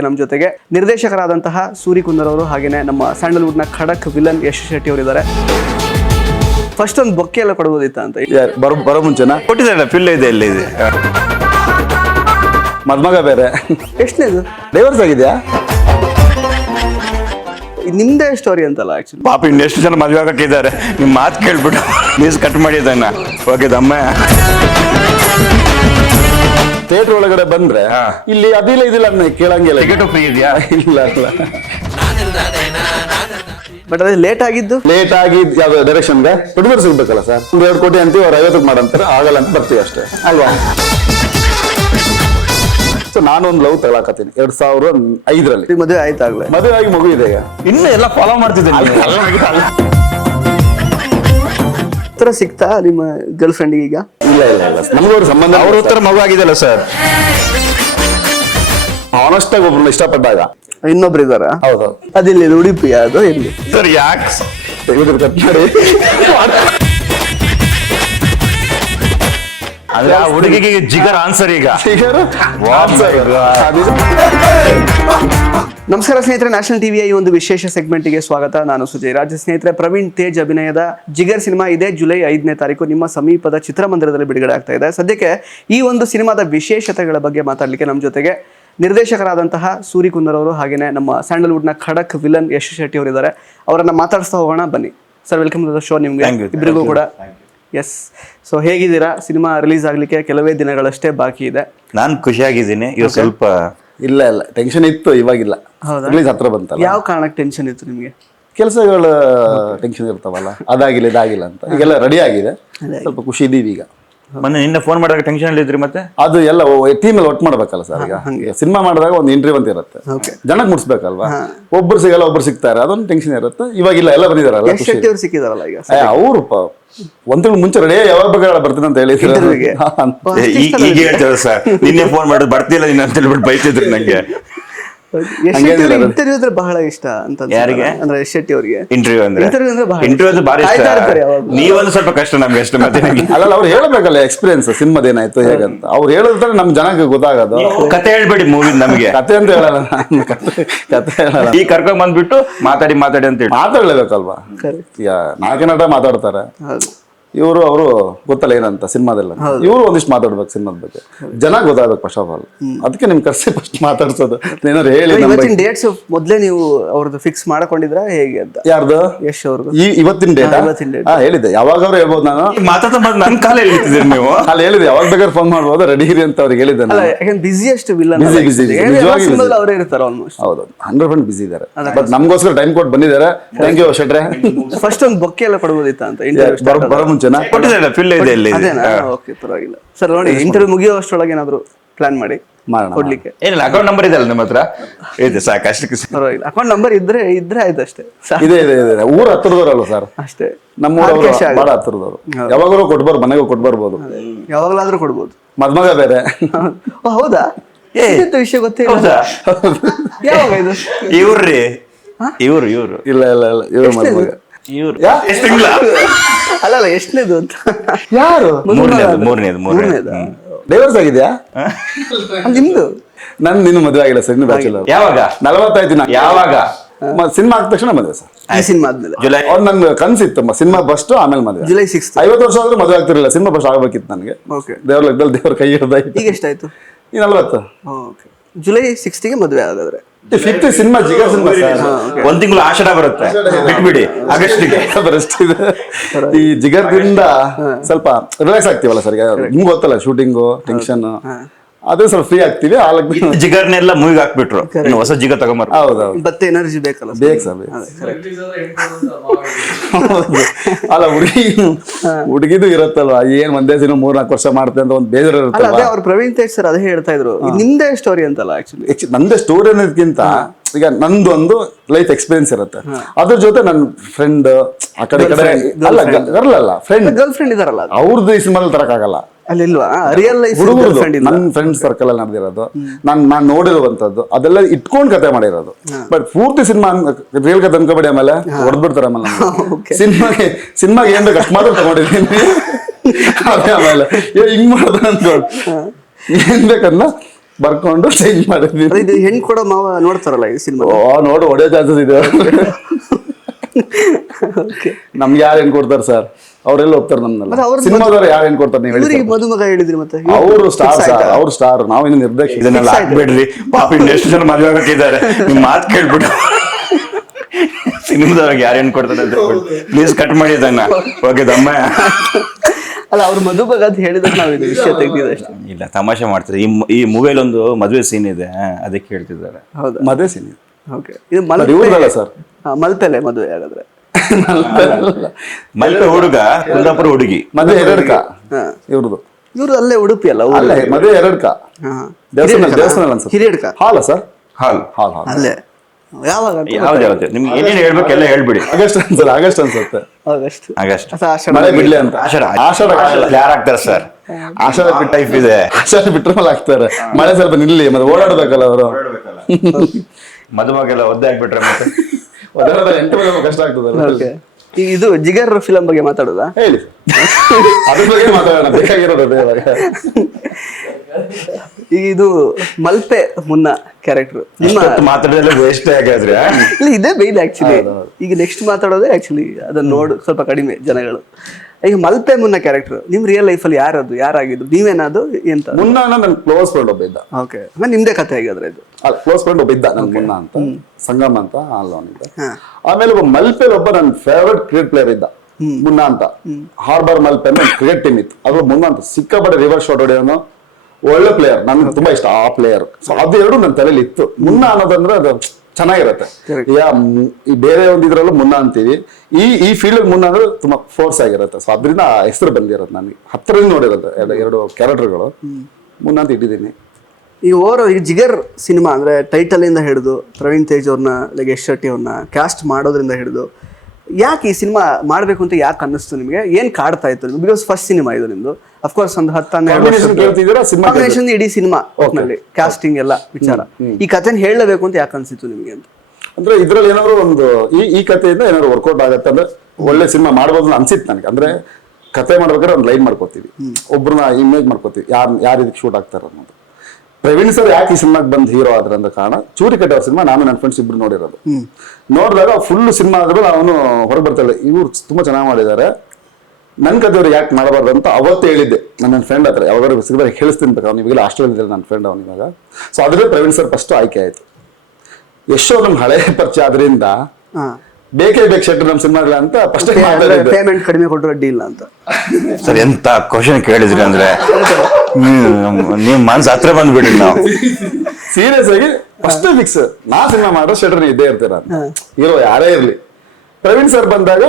ನಮ್ಮ ಜೊತೆಗೆ ನಿರ್ದೇಶಕರಾದಂತಹ ಸೂರಿ ಕುಂದರ್ ಅವರು ಹಾಗೇನೆ ನಮ್ಮ ಸ್ಯಾಂಡಲ್ವುಡ್ ನ ಖಡಕ್ ವಿಲನ್ ಯಶ್ ಶೆಟ್ಟಿ ಅವರು ಇದ್ದಾರೆ. ಫಸ್ಟ್ ಒಂದು ಬೊಕ್ಕೆ ಎಲ್ಲ ಕೊಡಬಹುದಿತ್ತ ಅಂತ ಬರೋ ಮುಂಚೆನಾ ಕೊಟ್ಟಿದ್ದಾರೆ. ಪಿಲ್ಲ ಇದೆ ಎಲ್ಲ ಇದೆ. ಮದ್ಮಗ ಬೇರೆ ಎಷ್ಟನೇದು ಡೈವರ್ಸ್ ಆಗಿದ್ಯಾ? ನಿಮ್ದೇ ಸ್ಟೋರಿ ಅಂತಲ್ಲ ಆಕ್ಚುಲಿ. ಪಾಪ ಇನ್ನೆಷ್ಟು ಜನ ಮದುವೆ ಆಗಕ್ಕೆ ಇದ್ದಾರೆ. ನಿಮ್ ಮಾತು ಕೇಳ್ಬಿಟ್ಟು ಪ್ಲೀಸ್ ಕಟ್ ಮಾಡಿದ್ದಾನ. ಓಕೆ ದಮ್ಮ ಥಿಯೇಟರ್ ಒಳಗಡೆ ಬಂದ್ರೆ ಇಲ್ಲಿ ಅದಿಲ್ಲ ಇದಿಲ್ಲ ಕೇಳಂಗಿಲ್ಲ. ಟಿಕೆಟ್ ಫ್ರೀ ಇದೆಯಾ? ಇಲ್ಲ ಇಲ್ಲ. ಬಟ್ ಅದೇ ಲೇಟ್ ಆಗಿದ್ದು ಲೇಟ್ ಆಗಿ ಯಾವ್ದು ಡೈರೆಕ್ಷನ್ಗೆ ಪ್ರೊಡ್ಯೂಸರ್ ಸಿಗ್ಬೇಕಲ್ಲ ಸರ್. 2 ಕೋಟಿ ಅಂತೀವಿ, ಅವ್ರು 50 ಮಾಡಂತಾರೆ, ಆಗಲ್ಲ ಅಂತ ಬರ್ತೀವಿ ಅಷ್ಟೇ ಅಲ್ವಾ. ಸೊ ನಾನೊಂದು ಲವ್ ತಗೊಳಕತ್ತೀನಿ 2005ರಲ್ಲಿ. ಮದುವೆ ಆಯ್ತಾಗ್ಲೇ? ಮದುವೆ ಆಗಿ ಮಗು ಇದೆ. ಇನ್ನು ಎಲ್ಲ ಫಾಲೋ ಮಾಡ್ತಿದ್ದೇನೆ. ಉತ್ತರ ಸಿಕ್ತಾ ನಿಮ್ಮ ಗರ್ಲ್ ಫ್ರೆಂಡ್ಗೆ ಈಗ? ಇಲ್ಲ ಇಲ್ಲ ಇಲ್ಲ, ನಮಗವ್ರ ಸಂಬಂಧ. ಅವ್ರ ಉತ್ತರ ಮಗು ಆಗಿದೆಲ್ಲ ಸರ್. ಆನೆಸ್ಟ್ ಆಗಿ ಒಬ್ಬರನ್ನ ಇಷ್ಟಪಟ್ಟಾಗ ಇನ್ನೊಬ್ರು ಇದಾರ? ಹೌದು. ಅದಿಲ್ಲಿ ಉಡುಪಿ ಅದು ಎಲ್ಲಿ ಸರ್ ಯಾಕೆ ತೆಗೆದು ಕಟ್ ಮಾಡಿ ಅಂದ್ರೆ ಆ ಹುಡುಗಿಗೆ ಜಿಗರ್ ಆನ್ಸರ್ ಈಗ. ನಮಸ್ಕಾರ ಸ್ನೇಹಿತರೆ, ನ್ಯಾಷನಲ್ ಟಿವಿಯ ಈ ಒಂದು ವಿಶೇಷ ಸೆಗ್ಮೆಂಟ್ಗೆ ಸ್ವಾಗತ. ನಾನು ಸುಜಯ್ ರಾಜ್. ಸ್ನೇಹಿತರೆ, ಪ್ರವೀಣ್ ತೇಜ್ ಅಭಿನಯದ ಜಿಗರ್ ಸಿನಿಮಾ ಇದೇ ಜುಲೈ 5ನೇ ತಾರೀಕು ನಿಮ್ಮ ಸಮೀಪದ ಚಿತ್ರಮಂದಿರದಲ್ಲಿ ಬಿಡುಗಡೆ ಆಗ್ತಾ ಇದೆ. ಸದ್ಯಕ್ಕೆ ಈ ಒಂದು ಸಿನಿಮಾದ ವಿಶೇಷತೆಗಳ ಬಗ್ಗೆ ಮಾತಾಡಲಿಕ್ಕೆ ನಮ್ಮ ಜೊತೆಗೆ ನಿರ್ದೇಶಕರಾದಂತಹ ಸೂರಿ ಕುಂದರ್ ಅವರು ಹಾಗೇನೆ ನಮ್ಮ ಸ್ಯಾಂಡಲ್ವುಡ್ ನ ಖಡಕ್ ವಿಲನ್ ಯಶ್ ಶೆಟ್ಟಿ ಅವರು ಇದ್ದಾರೆ. ಅವರನ್ನ ಮಾತಾಡಿಸ್ತಾ ಹೋಗೋಣ ಬನ್ನಿ. Sir, welcome to the show. ನಿಮ್ಗೆ ಇಬ್ಬರಿಗೂ ಕೂಡ. ಎಸ್. ಸೊ ಹೇಗಿದ್ದೀರಾ? ಸಿನಿಮಾ ರಿಲೀಸ್ ಆಗ್ಲಿಕ್ಕೆ ಕೆಲವೇ ದಿನಗಳಷ್ಟೇ ಬಾಕಿ ಇದೆ. ನಾನು ಖುಷಿಯಾಗಿದ್ದೀನಿ. ಇವಾಗ ಸ್ವಲ್ಪ ಇಲ್ಲ ಇಲ್ಲ ಟೆನ್ಷನ್ ಇತ್ತು, ಇವಾಗಿಲ್ಲ. ರಿಲೀಸ್ ಹತ್ರ ಬಂತಲ್ಲ. ಯಾವ ಕಾರಣಕ್ಕೆ ಟೆನ್ಷನ್ ಇತ್ತು ನಿಮ್ಗೆ? ಕೆಲಸಗಳ ಟೆನ್ಷನ್ ಇರ್ತಾವಲ್ಲ, ಅದಾಗಿಲ್ಲ ಇದಾಗಿಲ್ಲ ಅಂತ. ಈಗೆಲ್ಲ ರೆಡಿ ಆಗಿದೆ, ಸ್ವಲ್ಪ ಖುಷಿ ಇದೀವಿ ಈಗ. ಮೊನ್ನೆ ನಿನ್ನೆ ಫೋನ್ ಮಾಡಿದಾಗ ಟೆನ್ಷನ್ ಅಲ್ಲಿ ಇದ್ರಿ. ಮತ್ತೆ ಅದು ಎಲ್ಲ ಟೀಮ್ ಅಲ್ಲಿ ಒಟ್ಟು ಮಾಡ್ಬೇಕಲ್ಲ ಸರ್. ಈಗ ಸಿನಿಮಾ ಮಾಡಿದಾಗ ಒಂದು ಇಂಟರ್ವ್ಯೂ ಅಂತ ಇರುತ್ತೆ, ಜನಕ್ಕೆ ಮುಟ್ಸ್ಬೇಕಲ್ವಾ. ಒಬ್ರು ಸಿಗಲ್ಲ, ಒಬ್ರು ಸಿಗ್ತಾರೆ, ಅದೊಂದು ಟೆನ್ಷನ್ ಇರುತ್ತೆ. ಇವಾಗಿಲ್ಲ, ಎಲ್ಲ ಬಂದಿದಾರಲ್ಲ. ಶೆಟ್ಟಿ ಅವರು ಸಿಕ್ಕಿದಾರಲ್ಲ ಈಗ? ಅವರು 1 ತಿಂಗಳು ಮುಂಚೆ ರೆಡಿ ಯಾವಾಗ ಬೇಕಾದ್ರೆ ಬರ್ತೀನಿ ಅಂತ ಹೇಳಿದ್ರು. ಈಗ ಹೇಳ್ತಾರೆ ಸರ್, ನಿನ್ನೆ ಫೋನ್ ಮಾಡೋದು ಬರ್ತಿಲ್ಲ ನೀನು ಅಂತ ಹೇಳ್ಬಿಟ್ಟು ಬೈತಿದ್ರು ನಂಗೆ. ಇಂಟರ್ವ್ಯೂ ಅಂದ್ರೆ ಬಹಳ ಇಷ್ಟ ಅಂತ. ಯಾರಿಗೆ? ಅಂದ್ರೆ ಯಶ್ ಶೆಟ್ಟಿ ಅವರಿಗೆ ಇಂಟರ್ವ್ಯೂ ಅಂದ್ರೆ ಬಹಳ ಇಂಟರ್ವ್ಯೂ ಅಂದ್ರೆ ಭಾರಿ ಇಷ್ಟ. ನೀವೊಂದು ಸ್ವಲ್ಪ ಕಷ್ಟ ನಮ್ಗೆ ಅಷ್ಟೇ. ಮತ್ತೆ ಅಲ್ಲ, ಅವ್ರು ಹೇಳ್ಬೇಕಲ್ಲ ಎಕ್ಸ್ಪೀರಿಯನ್ಸ್ ಸಿನಿಮಾದ ಏನಾಯ್ತು ಹೇಗಂತ. ಅವ್ರು ಹೇಳಿದ್ರೆ ನಮ್ ಜನಕ್ಕೆ ಗೊತ್ತಾಗೋದು. ಕತೆ ಹೇಳ್ಬೇಡಿ ಮೂವಿ ನಮ್ಗೆ. ಕತೆ ಅಂತ ಹೇಳಲ್ಲ, ಕತೆ ಹೇಳಲ್ಲ. ಈಗ ಕರ್ಕೊಂಡ್ ಬಂದ್ಬಿಟ್ಟು ಮಾತಾಡಿ ಅಂತ ಹೇಳಿ ಮಾತಾಡ್ಲೇಬೇಕಲ್ವಾ. ಈಗ 4 ನಟ ಮಾತಾಡ್ತಾರೆ, ಇವರು ಅವರು ಗೊತ್ತಲ್ಲ ಏನಂತ ಸಿನಿಮಾದೆಲ್ಲ. ಇವರು ಒಂದಿಷ್ಟು ಮಾತಾಡ್ಬೇಕು ಸಿನಿಮಾದ ಬಗ್ಗೆ, ಜನ ಗೊತ್ತಾಗ್ಬೇಕು ಫಸ್ಟ್ ಆಫ್ ಆಲ್. ಅದಕ್ಕೆ ನಿಮ್ ಕರ್ಸಿ ಫಸ್ಟ್ ಮಾತಾಡ್ಸೋದು. ಏನಾದ್ರು ಹೇಳಿ. ಇವತ್ತಿನ ಡೇಟ್ಸ್ ಮೊದಲೇ ನೀವು ಅವ್ರದ್ದು ಫಿಕ್ಸ್ ಮಾಡ್ಕೊಂಡಿದ್ರ ಹೇಗೆ ಅಂತ? ಯಾರ್ದು? ಯಶ್ ಅವ್ರದ್ದು ಇವತ್ತಿನ ಡೇಟ್ ಹೇಳಿದ್ದೆ. ಯಾವಾಗ ಅವ್ರು ಹೇಳ್ಬೋದು. ನಾನು ಮಾತಾಡ್ತಾ ನನ್ ಕಾಲ ಹೇಳ್ತಿದ್ದೀರಿ ನೀವು. ಅಲ್ಲಿ ಹೇಳಿದೆ, ಯಾವಾಗ ಬೇಕಾದ್ರೆ ಫೋನ್ ಮಾಡ್ಬೋದು, ರೆಡಿ ಇರಿ ಅಂತ ಅವ್ರಿಗೆ ಹೇಳಿದ್ದೆ. ಬಿಸಿಯೆಸ್ಟ್ ವಿಲನ್ ಅವರೇ ಇರ್ತಾರೆ ಆಲ್ಮೋಸ್ಟ್. ಹೌದು, 100% ಬಿಸಿ ಇದ್ದಾರೆ. ಬಟ್ ನಮ್ಗೋಸ್ಕರ ಟೈಮ್ ಕೊಟ್ಟು ಬಂದಿದ್ದಾರೆ. ಥ್ಯಾಂಕ್ ಯು ಶೆಟ್ರೆ. ಫಸ್ಟ್ ಒಂದು ಬೊಕ್ಕೆ ಎಲ್ಲ ಕೊಡಬಹುದಿತ್ತ ಅಂತ ಇಂಟರ್ವ್ಯೂ ಬರೋ ಮುಂಚೆನಾ ಕೊಟ್ಟಿದ್ದಾರೆ. ಪಿಲ್ಲ ಇದೆ ಎಲ್ಲ ಇದೆ. ಓಕೆ, ಪರವಾಗಿಲ್ಲ ಸರ್. ನೋಡಿ, ಇಂಟರ್ವ್ಯೂ ಮುಗಿಯೋಷ್ಟರೊಳಗೆ ಏನಾದ್ರು ಪ್ಲಾನ್ ಮಾಡಿ ಕೊಡ್ಲಿಕ್ಕೆ. ಏನಿಲ್ಲ, ಅಕೌಂಟ್ ನಂಬರ್ ಇದೆ ಅಲ್ಲ ನಿಮ್ಮ ಹತ್ರ? ಇದೆ ಸಾಕು, ಅಷ್ಟಕ್ಕೆ ಪರವಾಗಿಲ್ಲ. ಅಕೌಂಟ್ ನಂಬರ್ ಇದ್ರೆ ಆಯ್ತು ಅಷ್ಟೇ. ಇದೆ ಇದೆ ಇದೆ. ಊರ ಹತ್ರದವ್ರಲ್ವ ಸರ್? ಅಷ್ಟೇ. ನಮ್ಮೂರವರು ಬಹಳ ಹತ್ರದವ್ರು. ಯಾವಾಗಲೂ ಕೊಟ್ಬಾರ್ದು, ಮನೆಗೂ ಕೊಟ್ಬರ್ಬೋದು, ಯಾವಾಗ್ಲಾದ್ರೂ ಕೊಡ್ಬೋದು. ಮದ್ಮಗ ಬೇರೆ. ಹೌದಾ? ವಿಷಯ ಗೊತ್ತಿಲ್ಲ. ಯಾವಾಗ ಇದು? ಇವ್ರಿ ಇವ್ರು ಇಲ್ಲ ಇಲ್ಲ ಇಲ್ಲ, ಇವ್ರ ಮದ್ಮಗ. ಇವ್ರು ಅಲ್ಲ ಎಷ್ಟನೇದು ಅಂತ? ಯಾರು? ಮೂರನೇದು. ಡೈವರ್ಸ್ ಆಗಿದ್ಯಾ ನಿಮ್ದು? ನಿನ್ನ ಮದುವೆ ಆಗಿಲ್ಲ ಸರ್, ಇನ್ನು ಬ್ಯಾಚುಲರ್. ಯಾವಾಗ? 45 ದಿನ. ಯಾವಾಗ? ಸಿನಿಮಾ ಆದ ತಕ್ಷಣ ಮದುವೆ ಸರ್. ಈ ಸಿನಿಮಾ ಆದ್ಮೇಲೆ ಜುಲೈ. ಅವ್ರು ನನ್ ಕನ್ಸಿತ್ತು ಸಿನಿಮಾ ಫಸ್ಟ್, ಆಮೇಲೆ ಮದುವೆ. ಜುಲೈ 6. 50 ವರ್ಷ ಆದ್ರೂ ಮದುವೆ ಆಗ್ತಿರಲಿಲ್ಲ. ಸಿನಿಮಾ ಫಸ್ಟ್ ಆಗ್ಬೇಕಿತ್ತು ನನಗೆ. ದೇವ್ರ ಲೆಕ್ಕದಲ್ಲಿ ದೇವ್ರ ಕೈ ಹಿಡ್ದಾಯ್ತು. ಈಗ ಎಷ್ಟಾಯ್ತು? ಈ 40. ಜುಲೈ 6ಗೆ ಮದುವೆ ಆಗಾದ್ರೆ ಫಿಫ್ತ್ ಸಿನಿಮಾ ಜಿಗರ್ ಸಿನಿಮಾ ಸರ್. 1 ತಿಂಗಳು ಆಷಾಢ ಬರುತ್ತೆ, ಬಿಟ್ಬಿಡಿ. ಆಗಸ್ಟ್ಗೆ ಈ ಜಿಗರ್ದಿಂದ ಸ್ವಲ್ಪ ರಿಲ್ಯಾಕ್ಸ್ ಆಗ್ತೀವಲ್ಲ ಸರ್. ನಿಮ್ಗೆ ಗೊತ್ತಲ್ಲ, ಶೂಟಿಂಗು ಟೆನ್ಷನ್, ಅದೇ ಸ್ವಲ್ಪ ಫ್ರೀ ಆಗ್ತೀವಿ. ಜಿಗರ್ನೆಲ್ಲ ಮೂವಿಗೆ ಹಾಕ್ಬಿಟ್ರು, ಇನ್ನು ಹೊಸ ಜಿಗರ್ ತಗೊಂಬರ್. ಹೌದೌದು, ಮತ್ತೆ ಎನರ್ಜಿ ಬೇಕಲ್ಲ. ಬೇಕು ಸರ್. ಅಲ್ಲ, ಹುಡುಗಿದು ಇರುತ್ತಲ್ವಾ, ಏನ್ ಒಂದೇ ದಿನ 3-4 ವರ್ಷ ಮಾಡ್ತೆ ಅಂತ ಒಂದು ಬೇಜಾರು ಇರುತ್ತಲ್ಲ. ಅವ್ರು ಪ್ರವೀಣ್ ತೇಜ್ ಸರ್ ಅದೇ ಹೇಳ್ತಾ ಇದ್ರು, ನಿಮ್ದೇ ಸ್ಟೋರಿ ಅಂತಲ್ಲ. ಆಕ್ಚುಲಿ ನಂದೇ ಸ್ಟೋರಿ ಅನ್ನೋದಕ್ಕಿಂತ ಈಗ ನಂದು ಒಂದು ಲೈಫ್ ಎಕ್ಸ್ಪೀರಿಯನ್ಸ್ ಇರುತ್ತೆ. ಅದ್ರ ಜೊತೆ ನನ್ನ ಫ್ರೆಂಡ್ ಆ ಕಡೆ ಅಲ್ಲ ಫ್ರೆಂಡ್ ಗರ್ಲ್ ಫ್ರೆಂಡ್ ಇದಾರಲ್ಲ, ಅವ್ರದ್ದು ಈ ಸಿನಿಮಾದಲ್ಲಿ ತರಕಾಗಲ್ಲ. ಅಲ್ಲಿಲ್ವಾ ರಿಯಲ್ ಲೈಫ್? ನನ್ನ ಫ್ರೆಂಡ್ ಸರ್ಕಲ್ ಅಲ್ಲಿ ನಡೆದಿರೋದು, ನಾನು ನೋಡಿರುವಂತದ್ದು, ಅದೆಲ್ಲ ಇಟ್ಕೊಂಡ್ ಕತೆ ಮಾಡಿರೋದು. ಬಟ್ ಪೂರ್ತಿ ಸಿನಿಮಾ ರಿಯಲ್ ಕತೆ ಅನ್ಕೋಬೇಡಿ. ಆಮೇಲೆ ಹೊಡೆದ್ಬಿಡ್ತಾರೆ. ಆಮೇಲೆ ಸಿನಿಮಾಗೆ ಏನ್ ಬೇಕು ಅಷ್ಟು ಮಾತ್ರ ತಗೊಂಡಿದ್ದೀನಿ. ಆಮೇಲೆ ಹಿಂಗ್ ಮಾಡೋದು ಅನ್ಕೊಂಡು ಏನ್ ಬೇಕನ್ನ ಬರ್ಕೊಂಡು ಚೇಂಜ್ ಮಾಡಿದ್ವಿ. ಇದು ಹೆಣ್ಣು ಕೊಡೋ ಮಾವ ನೋಡ್ತಾರಲ್ಲ ಈ ಸಿನಿಮಾ. ನೋಡಿ ಹೊಡೆಯೋ ಚಾನ್ಸಸ್ ಇದೆ. ನಮ್ಗೆ ಯಾರು ಹೆಣ್ ಕೊಡ್ತಾರೆ ಸರ್? ಅವರೆಲ್ಲ ಹೋಗ್ತಾರೆ ನಮ್ಮನ್ನೆಲ್ಲ. ಸಿನಿಮಾದವ್ರು ಯಾರು ಹೆಣ್ ಕೊಡ್ತಾರೆ ನೀವು ಹೇಳಿ? ಮದುಮಗ ಹೇಳಿದ್ರಿ ಮತ್ತೆ. ಅವರು ಸ್ಟಾರ್ ಸರ್, ಅವ್ರು ಸ್ಟಾರ್, ನಾವಿನ್ನು ನಿರ್ದೇಶಕ. ಇದನ್ನೆಲ್ಲ ಹಾಕ್ಬೇಡ್ರಿ, ಪಾಪ ಎಷ್ಟು ಜನ ಮದುವೆ ಆಗತ್ತಿದ್ದಾರೆ. ನಿಮ್ ಮಾತು ಕೇಳ್ಬಿಟ್ಟು ಸಿನಿಮಾದವ್ರಿಗೆ ಯಾರು ಹೆಣ್ ಕೊಡ್ತಾರೆ ಅಂತ ಪ್ಲೀಸ್ ಕಟ್ ಮಾಡಿ ಇದನ್ನ. ಓಕೆ ದಮ್ಮ. ಅಲ್ಲ, ಅವ್ರ ಮದುಮಗ ಅಂತ ಹೇಳಿದ್ರೆ ನಾವು ಇದು ವಿಷಯ ತೆಗ್ದಿದೆ ಅಷ್ಟೇ. ಇಲ್ಲ, ತಮಾಷೆ ಮಾಡ್ತಾರೆ. ಈ ಮೂವಿಯಲ್ಲಿ ಒಂದು ಮದುವೆ ಸೀನ್ ಇದೆ, ಅದಕ್ಕೆ ಹೇಳ್ತಿದ್ದಾರೆ. ಹೌದಾ? ಮದುವೆ ಸೀನ್. ಓಕೆ. ಇದು ಸರ್ ಮಲ್ಪೆಲೆ ಮದುವೆ ಹಾಗಾದ್ರೆ. ಮಲ್ಪೆ ಹುಡುಗ, ಕುಂದಾಪುರ ಹುಡುಗಿ. ಮದುವೆ ಎರಡ್ಕ ಇವ್ರದ್ದು. ಇವ್ರು ಅಲ್ಲೇ ಉಡುಪಿ ಅಲ್ಲ? ಅಲ್ಲೇ ಮದುವೆ ಎರಡ್ಕ ದೇವಸ್ಥಾನ ಅನ್ಸುತ್ತೆ. ಹಿರಿಯಡ್ಕ ಹಾಲ ಸರ್? ಹಾಲ್ ಅಲ್ಲೇ. ಯಾವಾಗ? ಯಾವ್ದು ನಿಮ್ಗೆ ಏನೇನು ಹೇಳ್ಬೇಕೆಲ್ಲ ಹೇಳ್ಬಿಡಿ. ಆಗಸ್ಟ್ ಅನ್ಸಲ್ಲ, ಆಗಸ್ಟ್ ಅನ್ಸುತ್ತೆ. ಆಗಸ್ಟ್ ಮಳೆ ಬಿಡ್ಲಿ ಅಂತ. ಆಷಾಢ ಯಾರು ಆಗ್ತಾರೆ ಸರ್? ಆಷಾಢ ಬಿಟ್ಟ ಟೈಪ್ ಇದೆ. ಆಷಾಢ ಬಿಟ್ರ ಮೇಲೆ ಆಗ್ತಾರೆ. ಮಳೆ ಸ್ವಲ್ಪ ನಿಲ್ಲಿ, ಮತ್ತೆ ಓಡಾಡ್ಬೇಕಲ್ಲ ಅವರು. ಮದುಮಗೆಲ್ಲ ಒದ್ದೆ ಆಗ್ಬಿಟ್ರೆ ಮತ್ತೆ ಓಡಾಡೋದು 8 ಮನೆ ಕಷ್ಟ ಆಗ್ತದಲ್ಲ. ಇದು ಜಿಗರ್ ಫಿಲಂ ಬಗ್ಗೆ ಮಾತಾಡೋದಾ? ಹೇಳಿ, ಅದ್ರ ಬಗ್ಗೆ ಮಾತಾಡೋಣ. ಬೇಕಾಗಿರೋದು ಅದೇ ಇವಾಗ. ಈಗ ಇದು ಮಲ್ಪೆ ಮುನ್ನ ಕ್ಯಾರೆಕ್ಟರ್ ನಿಮ್ಮ ಮಾತಾಡೋದೆಲ್ಲ ವೇಸ್ಟ್ ಆಗಿದ್ರೆ ಇಲ್ಲ, ಇದೇ ಬೇಯ್ದು ಆಕ್ಚುಲಿ. ಈಗ ನೆಕ್ಸ್ಟ್ ಮಾತಾಡೋದೇ ಆಕ್ಚುಲಿ ಅದನ್ನ ನೋಡು ಸ್ವಲ್ಪ ಕಡಿಮೆ ಜನಗಳು. ಈಗ ಮಲ್ಪೆ ಮುನ್ನ ಕ್ಯಾರೆಕ್ಟರ್ ನಿಮ್ ರಿಯಲ್ ಲೈಫ್ ಅಲ್ಲಿ ಯಾರದು, ಯಾರಾಗಿದ್ದು, ನೀವೇನದು ಎಂತ? ಮುನ್ನ ನನ್ ಕ್ಲೋಸ್ ಫ್ರೆಂಡ್ ಒಬ್ಬ ಇದ್ದ. ಓಕೆ, ನಿಮ್ದೇ ಕಥೆ ಆಗಿದ್ರೆ ಇದು? ಕ್ಲೋಸ್ ಫ್ರೆಂಡ್ ಒಬ್ಬ ಇದ್ದ ನನ್ ಮುನ್ನ ಅಂತ, ಸಂಗಮ ಅಂತ ಅವನಿದ್ದ. ಆಮೇಲೆ ಒಬ್ಬ ಮಲ್ಪೆಲ್ ಒಬ್ಬ ನನ್ನ ಫೇವರೇಟ್ ಕ್ರಿಕೆಟ್ ಪ್ಲೇಯರ್ ಇದ್ದ, ಮುನ್ನ ಅಂತ. ಹಾರ್ಬರ್ ಮಲ್ಪೆ ಅಂತ ಕ್ರಿಕೆಟ್ ಟೀಮ್ ಇತ್ತು. ಅದು ಮುನ್ನ ಅಂತ ಸಿಕ್ಕಾಪಟ್ಟೆ ರಿವರ್ಸ್ ಶಾಟ್ ಹೊಡೆಯೋನು, ಒಳ್ಳೆ ಪ್ಲೇಯರ್. ನನ್ಗೆ ತುಂಬಾ ಇಷ್ಟ ಆ ಪ್ಲೇಯರ್. ಸೊ ಅದು ಎರಡು ನನ್ನ ತಲೆಯಲ್ಲಿ ಇತ್ತು. ಮುನ್ನ ಅನ್ನೋದಂದ್ರೆ ಅದು ಚೆನ್ನಾಗಿರುತ್ತೆ. ಈ ಬೇರೆ ಒಂದು ಇದ್ರಲ್ಲೂ ಮುನ್ನ ಅಂತೀವಿ, ಈ ಫೀಲ್ಡ್ ಮುನ್ನ ಅಂದ್ರೆ ತುಂಬಾ ಫೋರ್ಸ್ ಆಗಿರುತ್ತೆ. ಸೊ ಅದರಿಂದ ಆ ಹೆಸರು ಬಂದಿರೋದು. ನನಗೆ ಹತ್ತಿರದಿಂದ ನೋಡಿರೋದು ಎರಡು ಕ್ಯಾರೆಕ್ಟರ್ಗಳು ಮುನ್ನ ಅಂತ ಇಟ್ಟಿದ್ದೀನಿ. ಈಗ ಈ ಜಿಗರ್ ಸಿನಿಮಾ ಅಂದ್ರೆ ಟೈಟಲ್ ಇಂದ ಹಿಡಿದು ಪ್ರವೀಣ್ ತೇಜ್ ಅವ್ರನ್ನ, ಯಶ್ ಶೆಟ್ಟಿ ಅವ್ರನ್ನ ಕ್ಯಾಸ್ಟ್ ಮಾಡೋದ್ರಿಂದ ಹಿಡಿದು ಯಾಕೆ ಈ ಸಿನಿಮಾ ಮಾಡ್ಬೇಕು ಅಂತ ಯಾಕೆ ಅನ್ನಿಸ್ತು ನಿಮಗೆ? ಏನ್ ಕಾಡ್ತಾ ಇತ್ತು ನಿಮ್ಗೆ? ಬಿಕಾಸ್ ಫಸ್ಟ್ ಸಿನಿಮಾ ಇದು ನಿಮ್ದು. ಅಫ್ಕೋರ್ಸ್ ಒಂದು 10-12 ಇಡೀ ಸಿನಿಮಾ ಒಟ್ಟಿನಲ್ಲಿ ಕ್ಯಾಸ್ಟಿಂಗ್ ಎಲ್ಲ ವಿಚಾರ. ಈ ಕಥೆನ ಹೇಳಬೇಕು ಅಂತ ಯಾಕೆ ಅನ್ಸಿತ್ತು ನಿಮ್ಗೆ ಅಂತ? ಅಂದ್ರೆ ಇದ್ರಲ್ಲಿ ಏನಾದ್ರು ಒಂದು ಈ ಕಥೆಯಿಂದ ಏನಾದ್ರು ವರ್ಕೌಟ್ ಆಗತ್ತೆ ಅಂದ್ರೆ ಒಳ್ಳೆ ಸಿನಿಮಾ ಮಾಡ್ಬೋದು ಅನ್ಸಿತ್ತು ನನಗೆ. ಅಂದ್ರೆ ಕತೆ ಮಾಡ್ಬೇಕಾದ್ರೆ ಒಂದು ಲೈನ್ ಮಾಡ್ಕೋತೀವಿ, ಒಬ್ರನ್ನ ಇಮೇಜ್ ಮಾಡ್ಕೋತೀವಿ, ಯಾರು ಇದಕ್ಕೆ ಶೂಟ್ ಆಗ್ತಾರ ಅನ್ನೋದು. ಪ್ರವೀಣ್ ಸರ್ ಯಾಕೆ ಈ ಸಿನಿಮಾಗೆ ಬಂದು ಹೀರೋ ಆದ್ರ ಅಂತ ಕಾರಣ, ಚೂರಿ ಕಟ್ಟೆ ಅವ್ರ ಸಿನಿಮಾ ನಾನು ನನ್ನ ಫ್ರೆಂಡ್ಸ್ ಇಬ್ರು ನೋಡಿರೋದು. ನೋಡಿದಾಗ ಫುಲ್ ಸಿನಿಮಾ ಆದ್ರೂ ಅವನು ಹೊರಗೆ ಬರ್ತಾಯಿಲ್ಲ, ಇವ್ರು ತುಂಬಾ ಚೆನ್ನಾಗಿ ಮಾಡಿದ್ದಾರೆ, ನನ್ನ ಕಥೆಯವ್ರು ಯಾಕೆ ಮಾಡಬಾರ್ದು ಅಂತ ಅವತ್ತು ಹೇಳಿದ್ದೆ ನನ್ನ ಫ್ರೆಂಡ್ ಹತ್ರ. ಯಾವಾಗಾದ್ರು ಸಿಗದಾಗ ಹೇಳಿಸ್ತೀನಿ ಬೇಕು, ಅವ್ನು ಇವಾಗೆಲ್ಲ ಹಾಸ್ಟೆಲ್ ಇದ್ದಾರೆ ನನ್ನ ಫ್ರೆಂಡ್ ಅವನು ಇವಾಗ. ಸೊ ಅದ್ರಲ್ಲಿ ಪ್ರವೀಣ್ ಸರ್ ಫಸ್ಟ್ ಆಯ್ಕೆ ಆಯ್ತು. ಎಷ್ಟೋ ನಮ್ ಹಳೆ ಪರಿಚಯ ಆದ್ರಿಂದ ಬೇಕೇ ಬೇಕು ಶೆಟ್ಟಿ ನಮ್ಮ ಸಿನಿಮಾ ಅಂತ ಫಸ್ಟ್ ಪೇಮೆಂಟ್ ಕಡಿಮೆ ಕೊಟ್ಟರು ಅಡ್ಡಿ ಇಲ್ಲ ಅಂತ. ಸರ್ ಎಂತ ಕ್ವಶನ್ ಕೇಳಿದ್ರಿ ಅಂದ್ರೆ ನೀವು ಮನ್ಸು ಹತ್ರ ಬಂದ್ಬಿಡ್ರಿ. ನಾವು ಸೀರಿಯಸ್ ಆಗಿ ಫಸ್ಟ್ ಫಿಕ್ಸ್, ನಾ ಸಿನಿಮಾ ಮಾಡೋ ಶೆಟ್ರ್ ಇದ್ದೇ ಇರ್ತೀರ ಹೀರೋ ಯಾರೇ ಇರ್ಲಿ. ಪ್ರವೀಣ್ ಸರ್ ಬಂದಾಗ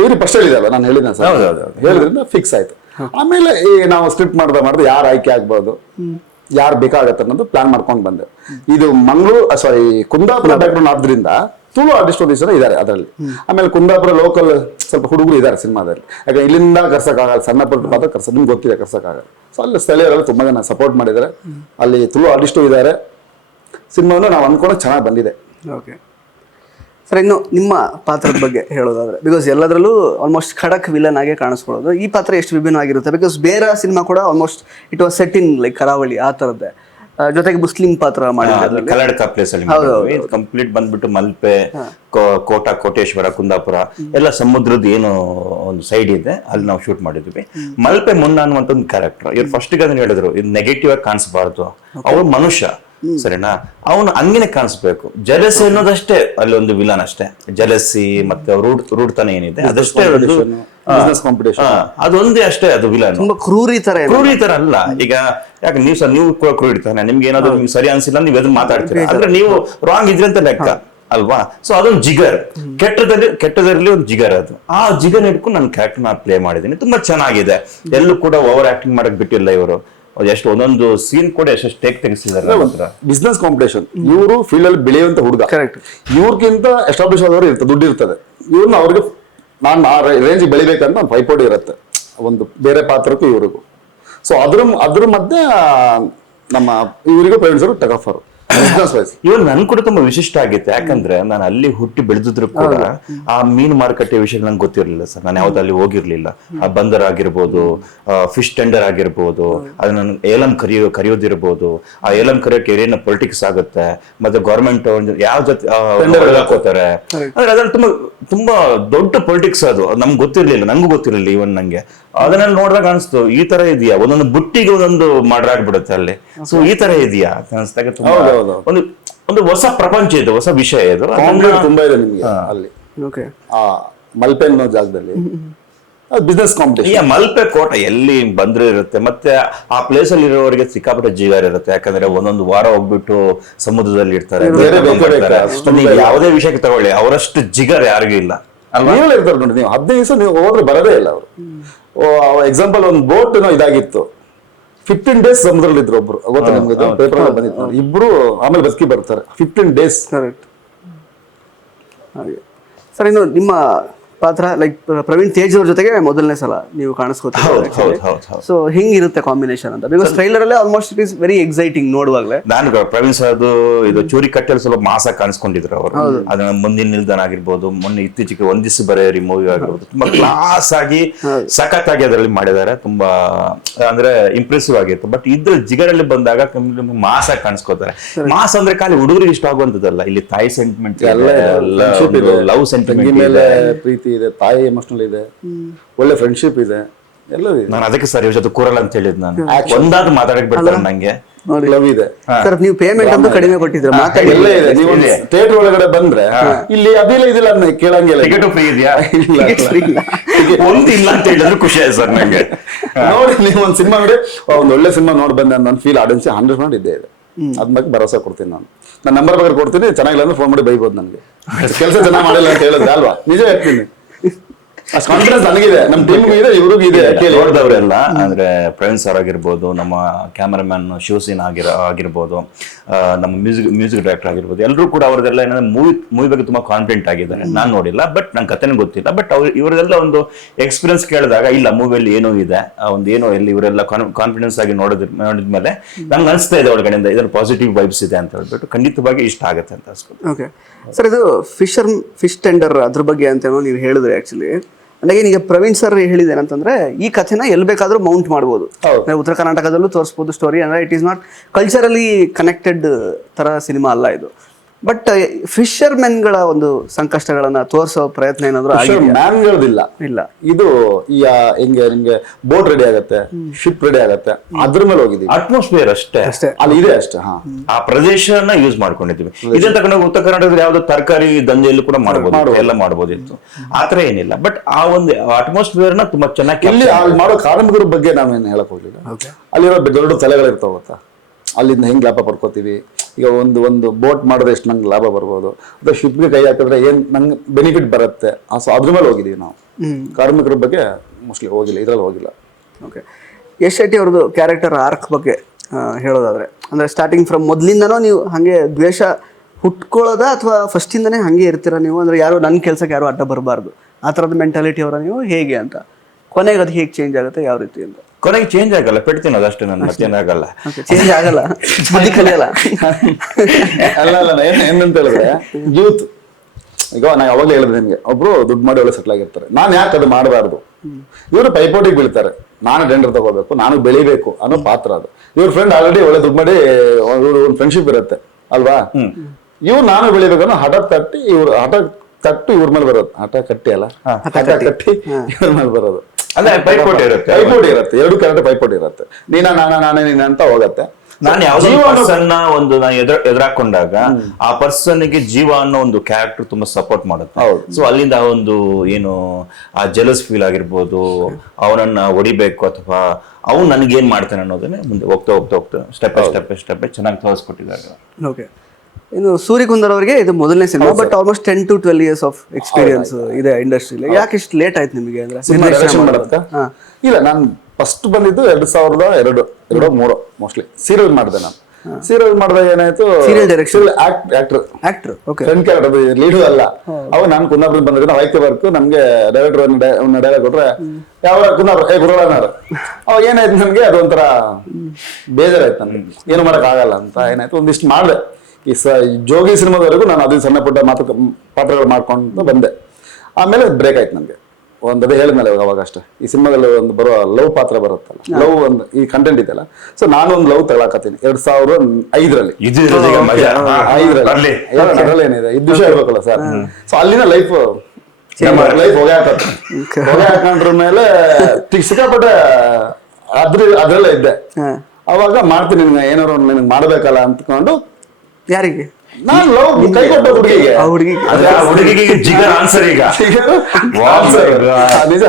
ಇವ್ರಿಗೆ ಫಸ್ಟ್ ಹೇಳಿದಲ್ಲ, ನಾನು ಹೇಳಿದ್ದೆ ಸರ್, ಹೇಳಿದ್ರಿಂದ ಫಿಕ್ಸ್ ಆಯ್ತು. ಆಮೇಲೆ ನಾವು ಸ್ಕ್ರಿಪ್ಟ್ ಮಾಡ್ದೆ ಯಾರು ಆಯ್ಕೆ ಆಗ್ಬೋದು, ಯಾರು ಬೇಕಾಗತ್ತೆ ಅನ್ನೋದು ಪ್ಲಾನ್ ಮಾಡ್ಕೊಂಡು ಬಂದೆ. ಇದು ಕುಂದಾಪುರ ಬ್ಯಾಕ್ಗ್ರೌಂಡ್ ಆದ್ರಿಂದ ತುಳು ಆರ್ಟಿಸ್ಟ್ ಒಂದಿಷ್ಟು ಜನ ಇದ್ದಾರೆ ಅದರಲ್ಲಿ. ಆಮೇಲೆ ಕುಂದಾಪುರ ಲೋಕಲ್ ಸ್ವಲ್ಪ ಹುಡುಗರು ಇದ್ದಾರೆ ಸಿನಿಮಾದಲ್ಲಿ. ಯಾಕಂದ್ರೆ ಇಲ್ಲಿಂದ ಕರ್ಸಕ್ಕಾಗಲ್ಲ, ಸಣ್ಣ ಪುಟ್ಟ ಮಾತ್ರ ನಿಮ್ಗೆ ಗೊತ್ತಿದೆ ಕರ್ಸಕ್ಕಾಗಲ್ಲ. ಸೊ ಅಲ್ಲಿ ಸ್ಥಳೀಯರೆಲ್ಲ ತುಂಬಾ ಜನ ಸಪೋರ್ಟ್ ಮಾಡಿದ್ದಾರೆ, ಅಲ್ಲಿ ತುಳು ಆರ್ಟಿಸ್ಟು ಇದ್ದಾರೆ. ಸಿನಿಮಾವನ್ನು ನಾವು ಅನ್ಕೊಂಡು ಚೆನ್ನಾಗಿ ಬಂದಿದೆ. ಓಕೆ ಸರ್, ಇನ್ನು ನಿಮ್ಮ ಪಾತ್ರದ ಬಗ್ಗೆ ಹೇಳೋದಾದ್ರೆ, ಬಿಕಾಸ್ ಎಲ್ಲದರಲ್ಲೂ ಆಲ್ಮೋಸ್ಟ್ ಖಡಕ್ ವಿಲನ್ ಆಗಿ ಕಾಣಿಸ್ಕೊಳ್ಳೋದು, ಈ ಪಾತ್ರ ಎಷ್ಟು ವಿಭಿನ್ನವಾಗಿರುತ್ತೆ? ಬಿಕಾಸ್ ಬೇರೆ ಸಿನಿಮಾ ಕೂಡ almost it was set in like ಕರಾವಳಿ ಆ ಥರದ್ದೇ, ಜೊತೆಗೆ ಮುಸ್ಲಿಂ ಪಾತ್ರ ಮಾಡಿದ್ದಾರೆ. ಕಲ್ಲಡ್ಕ ಪ್ಲೇಸ್ ಅಲ್ಲಿ ಕಂಪ್ಲೀಟ್ ಬಂದ್ಬಿಟ್ಟು ಮಲ್ಪೆ, ಕೋಟೇಶ್ವರ, ಕುಂದಾಪುರ ಎಲ್ಲ ಸಮುದ್ರದ ಏನು ಒಂದು ಸೈಡ್ ಇದೆ, ಅಲ್ಲಿ ನಾವು ಶೂಟ್ ಮಾಡಿದ್ವಿ. ಮಲ್ಪೆ ಮುನ್ನ ಅನ್ನುವಂತ ಒಂದು ಕ್ಯಾರೆಕ್ಟರ್ ಇವ್ರು ಫಸ್ಟ್ ಗೆ ಅದನ್ನ ಹೇಳಿದ್ರು, ಇದು ನೆಗೆಟಿವ್ ಆಗಿ ಕಾಣಿಸಬಾರ್ದು, ಅವ್ರು ಮನುಷ್ಯ ಸರಿನಾ, ಅವನು ಹಂಗೇನೆ ಕಾಣಿಸ್ಬೇಕು. ಜಲಸಿ ಅನ್ನೋದಷ್ಟೇ ಅಲ್ಲಿ ಒಂದು ವಿಲನ್ ಅಷ್ಟೇ. ಜಲಸಿ ಮತ್ತೆ ರೂಢತನ ಏನಿದೆ ಅದಷ್ಟೇ ಅದೊಂದೇ ಅಷ್ಟೇ ಅದು ವಿಲನ್. ಕ್ರೂರಿ ತರ ಅಲ್ಲ. ಈಗ ಯಾಕೆ ನೀವು ಕ್ರೂರಿತಾನೆ, ನಿಮ್ಗೆ ಏನಾದ್ರು ನಿಮ್ಗೆ ಸರಿ ಅನ್ಸಿಲ್ಲ ನೀವು ಎದುರು ಮಾತಾಡ್ತೀರಿ, ಅಂದ್ರೆ ನೀವು ರಾಂಗ್ ಇದ್ರಿ ಅಂತ ಲೆಕ್ಕ ಅಲ್ವಾ. ಸೊ ಅದೊಂದು ಜಿಗರ್, ಕೆಟ್ಟದಲ್ಲಿ ಒಂದು ಜಿಗರ್. ಅದು ಆ ಜಿಗರ್ ಹಿಡ್ಕೊಂಡು ನನ್ನ ಕ್ಯಾರೆಕ್ಟರ್ ನಾನು ಪ್ಲೇ ಮಾಡಿದ್ದೀನಿ. ತುಂಬಾ ಚೆನ್ನಾಗಿದೆ. ಎಲ್ಲೂ ಕೂಡ ಓವರ್ ಆಕ್ಟಿಂಗ್ ಮಾಡಕ್ ಬಿಟ್ಟಿಲ್ಲ ಇವರು. ಎಷ್ಟು ಒಂದೊಂದು ಸೀನ್ ಕೂಡ ಎಷ್ಟು ಟೇಕ್ ತೆಗಿಸಿದ್ದಾರೆ. ಬಿಸ್ನೆಸ್ ಕಾಂಪಿಟೇಷನ್, ಇವರು ಫೀಲ್ಡ್ ಅಲ್ಲಿ ಬೆಳೆಯುವಂತ ಹುಡುಗ, ಇವ್ರಿಗಿಂತ ಎಸ್ಟಾಬ್ಲಿಷ್ ಆದವರು ಇರ್ತದೆ, ದುಡ್ಡು ಇರ್ತದೆ. ಇವ್ರನ್ನ ಅವ್ರಿಗೆ ನಾನು ಆ ರೇಂಜ್ ಬೆಳಿಬೇಕಂತ ಒಂದು ಪೈಪೋಟಿ ಇರುತ್ತೆ, ಒಂದು ಬೇರೆ ಪಾತ್ರಕ್ಕೂ ಇವ್ರಿಗೂ. ಸೊ ಅದ್ರ ಮಧ್ಯೆ ನಮ್ಮ ಇವರಿಗೂ Praveen sir tug of war. Business wise. ಇವನ್ ನನ್ ಕೂಡ ತುಂಬಾ ವಿಶಿಷ್ಟ ಆಗಿತ್ತು, ಯಾಕಂದ್ರೆ ನಾನು ಅಲ್ಲಿ ಹುಟ್ಟಿ ಬೆಳೆದಿದ್ರು ಕೂಡ ಆ ಮೀನು ಮಾರುಕಟ್ಟೆ ವಿಷಯ ನಂಗೆ ಗೊತ್ತಿರ್ಲಿಲ್ಲ ಸರ್. ನಾನು ಯಾವ್ದು ಅಲ್ಲಿ ಹೋಗಿರ್ಲಿಲ್ಲ. ಆ ಬಂದರ್ ಆಗಿರ್ಬೋದು, ಫಿಶ್ ಟೆಂಡರ್ ಆಗಿರ್ಬೋದು, ಅದನ್ನ ಏಲಂ ಕರೆಯೋದಿರ್ಬೋದು, ಆ ಏಲಂ ಕರೆಯೋಕೆ ಏನೇನು ಪೊಲಿಟಿಕ್ಸ್ ಆಗುತ್ತೆ, ಮತ್ತೆ ಗೌರ್ಮೆಂಟ್ ಯಾವ ಜೊತೆ ಹಾಕೋತಾರೆ, ಅಂದ್ರೆ ಅದ್ರಲ್ಲಿ ತುಂಬಾ ದೊಡ್ಡ ಪೊಲಿಟಿಕ್ಸ್ ಅದು ನಮ್ಗೆ ಗೊತ್ತಿರ್ಲಿಲ್ಲ, ನಂಗೂ ಗೊತ್ತಿರ್ಲಿಲ್ಲ ಇವನ್ ನಂಗೆ. ಅದನ್ನೆಲ್ಲ ನೋಡಿದಾಗ ಅನಿಸ್ತು ಈ ತರ ಇದೆಯಾ, ಒಂದೊಂದು ಬುಟ್ಟಿಗೆ ಒಂದೊಂದು ಮಾಡ್ರಾಗ್ಬಿಡುತ್ತೆ ಅಲ್ಲಿ. ಸೊ ಈ ತರ ಇದೆಯಾ ಅಂತ ಅನಿಸ್ದಾಗ ತುಂಬಾ ಒಂದು ಹೊಸ ಪ್ರಪಂಚ ಇದು, ಹೊಸ ವಿಷಯ ಇದು. ತುಂಬಾ ಇದೆ ನಿಮ್ಗೆ ಅಲ್ಲಿ ಓಕೆ. ಆ ಮಲ್ಪೆ ಅನ್ನೋ ಜಾಗದಲ್ಲಿ ಬಿಸ್ನೆಸ್ ಕಾಂಪಿಟೇಷನ್. ಮಲ್ಪೆ ಕೋಟ ಎಲ್ಲಿ ಬಂದ್ರೆ ಇರುತ್ತೆ, ಮತ್ತೆ ಆ ಪ್ಲೇಸ್ ಅಲ್ಲಿ ಇರೋರಿಗೆ ಸಿಕ್ಕಾಪಟ್ಟೆ ಜಿಗಾರ ಇರುತ್ತೆ. ಯಾಕಂದ್ರೆ ಒಂದೊಂದು ವಾರ ಹೋಗ್ಬಿಟ್ಟು ಸಮುದ್ರದಲ್ಲಿ ಇರ್ತಾರೆ. ನೀವು ಯಾವುದೇ ವಿಷಯಕ್ಕೆ ತಗೊಳ್ಳಿ, ಅವರಷ್ಟು ಜಿಗರ್ ಯಾರಿಗೂ ಇಲ್ಲ. ನೀವೇ ಇರ್ತಾರೆ ನೋಡಿ, ನೀವು 15 ದಿವಸ ನೀವು ಹೋದ್ರೆ ಬರೋದೇ ಇಲ್ಲ ಅವರು. ಎಕ್ಸಾಂಪಲ್ ಒಂದು ಬೋಟ್ ಬಂದಿತ್ತು, 15 days ಸಮುದ್ರದಲ್ಲಿ ಇದ್ರು ಒಬ್ರು, ಗೊತ್ತಾ ನಿಮ್ಗೆ? ಪೇಪರ್ ಬಂದಿತ್ತು, ಇಬ್ರು ಆಮೇಲೆ ಬದುಕಿ ಬರ್ತಾರೆ 15 days. ಕರೆಕ್ಟ್. ಹಾಗೆ ಸರ್, ಇನ್ನು ನಿಮ್ಮ ಪಾತ್ರ ಲೈಕ್ ಪ್ರವೀಣ್ ತೇಜ್ ಅವ್ರ ಜೊತೆಗೆ ಮೊದಲನೇ ಸಲ ನೀವು ಕಾಣಿಸ್ಕೊತೀರಿ. ಸೊ ಹಿಂಗಿರುತ್ತೆ ಕಾಂಬಿನೇಷನ್ ಅಂತ? ಬಿಕಾಸ್ ಟ್ರೈಲರ್ ಅಲ್ಲೇ almost it is very exciting ನೋಡುವಾಗಲೇ. ನಾನು ಪ್ರವೀಣ್ ಸರ್ದು ಇದು ಚೂರಿ ಕಟ್ಟೆಯಲ್ಲಿ ಸ್ವಲ್ಪ ಮಾಸ ಕಾಣಿಸ್ಕೊಂಡಿದ್ರು ಅವರು. ಅದನ್ನ ಮುಂದಿನ ನಿಲ್ದಾಣ ಆಗಿರ್ಬೋದು, ಮೊನ್ನೆ ಇತ್ತೀಚೆಗೆ ಒಂದಿವ್ಸ ಬರೆಯರಿ ಮೂವಿ ಆಗಿರ್ಬೋದು, ತುಂಬಾ ಕ್ಲಾಸ್ ಆಗಿ ಸಖತ್ತಾಗಿ ಅದರಲ್ಲಿ ಮಾಡಿದ್ದಾರೆ. ತುಂಬಾ ಅಂದ್ರೆ ಇಂಪ್ರೆಸಿವ್ ಆಗಿತ್ತು. ಬಟ್ ಇದ್ರ ಜಿಗರಲ್ಲಿ ಬಂದಾಗ ಮಾಸ ಕಾಣಿಸ್ಕೋತಾರೆ. ಮಾಸ್ ಅಂದ್ರೆ ಖಾಲಿ ಹುಡುಗರಿಗೆ ಇಷ್ಟ ಆಗುವಂತದ್ದಲ್ಲ, ಇಲ್ಲಿ ತಾಯಿ ಸೆಂಟಿಮೆಂಟ್, ಲವ್ ಸೆಂಟಿಮೆಂಟ್, ಪ್ರೀತಿ ಇದೆ, ತಾಯಿ ಎಮೋಷನಲ್ ಇದೆ, ಒಳ್ಳೆ ಫ್ರೆಂಡ್ಶಿಪ್ ಇದೆ, ಎಲ್ಲ ಇದೆ. ನಾನು ಅದಕ್ಕೆ ಸರ್ ಇವ್ರ ಜೊತೆ ಕೂರಲ್ಲ ಅಂತ ಹೇಳಿದ್. ನಾನು ಒಂದಾದ್ರು ಮಾತಾಡಕ್ ಬಿಡ್ತಾರೆ ನಂಗೆ. ಲವ್ ಇದೆ ಸರ್. ನೀವು ಪೇಮೆಂಟ್ ಅಂತ ಕಡಿಮೆ ಕೊಟ್ಟಿದ್ರೆ ಎಲ್ಲ ಇದೆ. ನೀವು ಥಿಯೇಟರ್ ಒಳಗಡೆ ಬಂದ್ರೆ ಇಲ್ಲಿ ಅದಿಲ್ಲ ಇದಿಲ್ಲ ಅಂತ ಕೇಳಂಗಿಲ್ಲ. ಟಿಕೆಟ್ ಫ್ರೀ ಇದೆಯಾ? ಒಂದು ಇಲ್ಲ ಅಂತ ಹೇಳಿದ್ರೆ ಖುಷಿ ಆಯ್ತು ಸರ್ ನಂಗೆ. ನೋಡಿ, ನೀವು ಒಂದ್ ಸಿನಿಮಾ ನೋಡಿ, ಒಂದ್ ಒಳ್ಳೆ ಸಿನಿಮಾ ನೋಡಿ ಬಂದೆ ನನ್ನ ಫೀಲ್ ಆಡಿಯನ್ಸ್ 100% ಇದ್ದೇ ಇದೆ. ಅದ್ ಬಗ್ಗೆ ಭರವಸೆ ಕೊಡ್ತೀನಿ. ನನ್ನ ನಂಬರ್ ಬೇಕಾದ್ರೆ ಕೊಡ್ತೀನಿ, ಚೆನ್ನಾಗಿಲ್ಲ ಅಂದ್ರೆ ಫೋನ್ ಮಾಡಿ ಬೈಬೋದು ನನಗೆ. ಕೆಲಸ ಚೆನ್ನಾಗಿ ಮಾಡಿಲ್ಲ ಅಂತ ಹೇಳಿದ್ರೆ ಅಲ್ವಾ, ನಿಜ ಹೇಳ್ತೀನಿ. ಅಷ್ಟು ಕಾನ್ಫಿಡೆನ್ಸ್ ನನಗಿದೆ, ನಮ್ಮ ಟೀಮ್ಗೂ ಇದೆ, ಇವ್ರಿಗೂ ಇದೆ. ನೋಡಿದವರೆಲ್ಲ ಅಂದ್ರೆ ಪ್ರವೀಣ್ ಸರ್ ಆಗಿರ್ಬೋದು, ನಮ್ಮ ಕ್ಯಾಮರಾಮನ್ ಶಿವಸೇನ ಆಗಿರ್ಬೋದು, ನಮ್ಮ ಮ್ಯೂಸಿಕ್ ಡೈರೆಕ್ಟರ್ ಆಗಿರ್ಬೋದು, ಎಲ್ಲರೂ ಕೂಡ ಅವ್ರದೆಲ್ಲ ಏನಂದ್ರೆ ಮೂವಿ ಬಗ್ಗೆ ತುಂಬಾ ಕಾನ್ಫಿಡೆಂಟ್ ಆಗಿದ್ದಾರೆ. ನಾನ್ ನೋಡಿಲ್ಲ, ಬಟ್ ನಂಗೆ ಕಥೆನೂ ಗೊತ್ತಿಲ್ಲ. ಬಟ್ ಇವರೆಲ್ಲ ಒಂದು ಎಕ್ಸ್ಪೀರಿಯನ್ಸ್ ಕೇಳಿದಾಗ ಇಲ್ಲ ಮೂವಿಯಲ್ಲಿ ಏನೋ ಇದೆ, ಒಂದು ಏನೋ ಇಲ್ಲಿ ಇವರೆಲ್ಲ ಕಾನ್ಫಿಡೆನ್ಸ್ ಆಗಿ ನೋಡಿದ್ಮೇಲೆ ನಂಗೆ ಅನಿಸ್ತಾ ಇದೆ ಒಳಗಡೆಯಿಂದ ಇದ್ರಲ್ಲಿ ಪಾಸಿಟಿವ್ ವೈಬ್ಸ್ ಇದೆ ಅಂತ ಹೇಳ್ಬಿಟ್ಟು ಖಂಡಿತವಾಗಿ ಇಷ್ಟ ಆಗುತ್ತೆ ಅಂತ ಅನ್ಸ್ಕೊಂಡು. ಓಕೆ ಸರ್, ಇದು ಫಿಶ್ ಟೆಂಡರ್ ಅದ್ರ ಬಗ್ಗೆ ಅಂತ ನೀವು ಹೇಳಿದ್ರೆ ಆಕ್ಚುಲಿ ನನಗೆ ಈಗ ಪ್ರವೀಣ್ ಸರ್ ಹೇಳಿದೇನಂತಂದ್ರೆ ಈ ಕಥೆನ ಎಲ್ಲಿ ಬೇಕಾದ್ರೂ ಮೌಂಟ್ ಮಾಡ್ಬೋದು. ಉತ್ತರ ಕರ್ನಾಟಕದಲ್ಲೂ ತೋರಿಸ್ಬೋದು ಸ್ಟೋರಿ. ಅಂದ್ರೆ it is not culturally connected ತರ ಸಿನಿಮಾ ಅಲ್ಲ ಇದು. ಬಟ್ ಫಿಶರ್ ಮೆನ್ಗಳ ಒಂದು ಸಂಕಷ್ಟಗಳನ್ನ ತೋರಿಸೋ ಪ್ರಯತ್ನ ಏನಾದ್ರು ಮ್ಯಾನ್ಗಳದಿಲ್ಲ ಇಲ್ಲ. ಇದು ಹೆಂಗೆ ನಿಮ್ಗೆ ಬೋಟ್ ರೆಡಿ ಆಗತ್ತೆ, ಶಿಪ್ ರೆಡಿ ಆಗತ್ತೆ, ಅದ್ರ ಮೇಲೆ ಹೋಗಿದ್ದೀವಿ. ಅಟ್ಮಾಸ್ಫಿಯರ್ ಅಷ್ಟೇ ಅಲ್ಲಿ ಇದೆ ಅಷ್ಟೇ. ಆ ಪ್ರದೇಶನ ಯೂಸ್ ಮಾಡ್ಕೊಂಡಿದ್ದೀವಿ. ಇದೇ ತಗೊಂಡಾಗ ಉತ್ತರ ಕರ್ನಾಟಕದಲ್ಲಿ ಯಾವ್ದೋ ತರಕಾರಿ ದಂಧೆಯಲ್ಲೂ ಕೂಡ ಮಾಡ್ಬೋದು, ಎಲ್ಲ ಮಾಡ್ಬೋದಿತ್ತು. ಆತರ ಏನಿಲ್ಲ. ಬಟ್ ಆ ಒಂದು ಅಟ್ಮಾಸ್ಫಿಯರ್ ನ ತುಂಬಾ ಚೆನ್ನಾಗಿ ಇಲ್ಲಿ ಮಾಡೋ ಕಾರ್ಮಿಕರ ಬಗ್ಗೆ ನಾವೇನು ಹೇಳಕ್ ಹೋಗ್ಲಿಲ್ಲ. ಅಲ್ಲಿರೋ ದೊಡ್ಡ ತಲೆಗಳಿರ್ತಾವ ಗೊತ್ತಾ, ಅಲ್ಲಿಂದ ಹೆಂಗ್ ಲಾಭ ಪಡ್ಕೋತೀವಿ. ಈಗ ಒಂದು ಬೋಟ್ ಮಾಡಿದ್ರೆ ಎಷ್ಟು ನಂಗೆ ಲಾಭ ಬರ್ಬೋದು, ಅಥವಾ ಶಿಪ್ಗೆ ಕೈ ಹಾಕಿದ್ರೆ ಏನ್ ನಂಗೆ ಬೆನಿಫಿಟ್ ಬರುತ್ತೆ, ಅದ್ರ ಮೇಲೆ ಹೋಗಿದೀವಿ ನಾವು. ಕಾರ್ಮಿಕರ ಬಗ್ಗೆ ಮೋಸ್ಟ್ಲಿ ಹೋಗಿಲ್ಲ, ಇದ್ರಲ್ಲಿ ಹೋಗಿಲ್ಲ. ಓಕೆ. ಯಶ್ ಶೆಟ್ಟಿ ಅವ್ರದ್ದು ಕ್ಯಾರೆಕ್ಟರ್ ಆರ್ಕ್ ಬಗ್ಗೆ ಹೇಳೋದಾದ್ರೆ, ಅಂದ್ರೆ ಸ್ಟಾರ್ಟಿಂಗ್ ಫ್ರಮ್ ಮೊದ್ಲಿಂದನೂ ನೀವು ಹಂಗೆ ದ್ವೇಷ ಹುಟ್ಕೊಳ್ಳೋದ ಅಥವಾ ಫಸ್ಟಿಂದನೇ ಹಂಗೆ ಇರ್ತೀರಾ ನೀವು? ಅಂದ್ರೆ ಯಾರು ನನ್ನ ಕೆಲ್ಸಕ್ಕೆ ಯಾರು ಅಡ್ಡ ಬರಬಾರ್ದು ಆ ಥರದ ಮೆಂಟಾಲಿಟಿ ಅವರ ನೀವು ಹೇಗೆ ಅಂತ? ಕೊನೆಗೆ ಅದು ಹೇಗೆ ಚೇಂಜ್ ಆಗುತ್ತೆ, ಯಾವ ರೀತಿ ಅಂತ? ಕೊನೆಗೆ ಚೇಂಜ್ ಆಗಲ್ಲ, ಪೆಡ್ತೀನಿ ಅದಷ್ಟೇ. ನನ್ನ ಮತ್ತೇನು ಆಗಲ್ಲ, ಚೇಂಜ್ ಆಗಲ್ಲ, ಕಲಿಯಲ್ಲ. ಅಲ್ಲ ಏನಂತ ಹೇಳಿದ್ರೆ ಯೂತ್, ಈಗ ನಾ ಯಾವಾಗಲೇ ಹೇಳಿದೆ ನಿಮ್ಗೆ, ಒಬ್ರು ದುಡ್ಡು ಮಾಡಿ ಒಳ್ಳೆ ಸೆಟ್ಲ್ ಆಗಿರ್ತಾರೆ. ನಾನು ಯಾಕೆ ಅದು ಮಾಡಬಾರ್ದು? ಇವರು ಪೈಪೋಟಿಗೆ ಬೀಳ್ತಾರೆ, ನಾನು ಟೆಂಡರ್ ತಗೋಬೇಕು, ನಾನು ಬೆಳಿಬೇಕು ಅನ್ನೋ ಪಾತ್ರ ಅದು. ಇವ್ರ ಫ್ರೆಂಡ್ ಆಲ್ರೆಡಿ ಒಳ್ಳೆ ದುಡ್ಡು ಮಾಡಿ ಒಂದು ಫ್ರೆಂಡ್ಶಿಪ್ ಇರುತ್ತೆ ಅಲ್ವಾ. ಇವ್ರು ನಾನು ಬೆಳಿಬೇಕು ಅನ್ನೋ ಹಠ ತಟ್ಟು ಇವ್ರ ಮೇಲೆ ಬರೋದು. ಹಠ ಕಟ್ಟಿ ಅಲ್ಲ, ಹಠ ಕಟ್ಟಿ ಇವ್ರ ಮೇಲೆ ಬರೋದು. ಅಂದ್ರೆ ಪೈಪೋಟಿ ಇರುತ್ತೆ, ಎರಡು ಕರೆಕ್ಟ್ ಪೈಪೋಟಿ ಇರುತ್ತೆ. ನಾನೇ ಅಂತ ಹೋಗತ್ತೆ. ನಾನು ಯಾವ್ದೋ ಪರ್ಸನ್ ಒಂದು ನಾನು ಎದುರಾಕೊಂಡಾಗ ಆ ಪರ್ಸನ್ ಗೆ ಜೀವ ಅನ್ನೋ ಒಂದು ಕ್ಯಾರೆಕ್ಟರ್ ತುಂಬಾ ಸಪೋರ್ಟ್ ಮಾಡುತ್ತೆ. ಸೊ ಅಲ್ಲಿಂದ ಒಂದು ಏನು ಆ ಜೆಲಸ್ ಫೀಲ್ ಆಗಿರ್ಬೋದು, ಅವನನ್ನ ಹೊಡಿಬೇಕು ಅಥವಾ ಅವ್ನು ನನಗೇನ್ ಮಾಡ್ತಾನೆ ಅನ್ನೋದನ್ನೇ ಮುಂದೆ ಹೋಗ್ತಾ ಸ್ಟೆಪ್ ಬೈ ಚೆನ್ನಾಗಿ ತೋರಿಸ್ಕೊಟ್ಟಿದ್ದಾರೆ. ಓಕೆ. ಇನ್ನು ಸೂರ್ಯಕುಂದರ್ ಅವರಿಗೆ ಇದು ಮೊದಲನೇ cinema, but almost 10 to 12 years of experience ಇದೆ ಇಂಡಸ್ಟ್ರಿಲಿ. ಯಾಕೆ ಇಷ್ಟು ಲೇಟ್ ಆಯ್ತು ನಿಮಗೆ? ಅಂದ್ರೆ ಇಲ್ಲ, ನಾನು ಫಸ್ಟ್ ಬಂದಿದ್ದು 2002-2003 ಮೋಸ್ಟ್ಲಿ. ಸೀರಿಯಲ್ ಮಾಡಿದೆ ನಾನು. ಸೀರಿಯಲ್ ಮಾಡಿದಾಗ ಏನಾಯ್ತು, serial direction actor friend character, lead ಅಲ್ಲ. ಅವಾಗ ನಾನು ಕುಂದಾಪುರ ಬಂದ್ರೆ ನಾವು ಆಯ್ಕೆ ವರ್ಕ್ ನಮ್ಗೆ ಡೈರೆಕ್ಟರ್ ಡೈಲಾಗ್ ಕೊಟ್ರೆ ಯಾವ ಕುಂದಾಪುರ ಗುರುಗಳಾರ. ಅವಾಗ ಏನಾಯ್ತು, ನನ್ಗೆ ಅದೊಂಥರ ಬೇಜಾರಾಯ್ತು, ನನ್ಗೆ ಏನು ಮಾಡಕ್ ಆಗಲ್ಲ ಅಂತ ಏನಾಯ್ತು, ಒಂದಿಷ್ಟು ಮಾಡಿದೆ. ಜೋಗಿ ಸಿನಿಮಾದವರೆಗೂ ನಾನು ಅದೇ ಸಣ್ಣ ಪುಟ್ಟ ಪಾತ್ರಗಳು ಮಾಡ್ಕೊಂಡು ಬಂದೆ. ಆಮೇಲೆ ಬ್ರೇಕ್ ಆಯ್ತು ನನಗೆ. ಅದೇ ಹೇಳಿದ್ಮೇಲೆ ಅವಾಗ ಅಷ್ಟೇ, ಈ ಸಿನಿಮಾದಲ್ಲಿ ಒಂದು ಬರೋ ಲವ್ ಪಾತ್ರ ಬರುತ್ತಲ್ಲ, ಲವ್ ಒಂದು ಈ ಕಂಟೆಂಟ್ ಇದೆಯಲ್ಲ, ಸೊ ನಾನು ಒಂದು ಲವ್ ತಗೊಳಕತ್ತೀನಿ 2005ರಲ್ಲಿ. ಅದ್ರಲ್ಲೇನಿದೆ ಇದ್ ವಿಷಯ ಇರ್ಬೇಕಲ್ಲ ಸರ್. ಸೊ ಅಲ್ಲಿನ ಲೈಫ್ ಹೊಗೆ ಹಾಕೊಂಡ್ರ ಮೇಲೆ ಸಿಕ್ಕಾಪಟ್ಟೆ ಅದ್ರಲ್ಲೇ ಇದ್ದೆ. ಅವಾಗ ಮಾಡ್ತೀನಿ, ನಿನ್ಗೆ ಏನಾರು ನಿನಗೆ ಮಾಡ್ಬೇಕಲ್ಲ ಅಂತಕೊಂಡು. ಯಾರಿಗೆ? ನಾನು ಲವ್ ಕೈ ಕೊಟ್ಟ ಹುಡುಗಿಗೆ ಜಿಗರ್ ಆನ್ಸರ್ ಈಗ ನಿಜ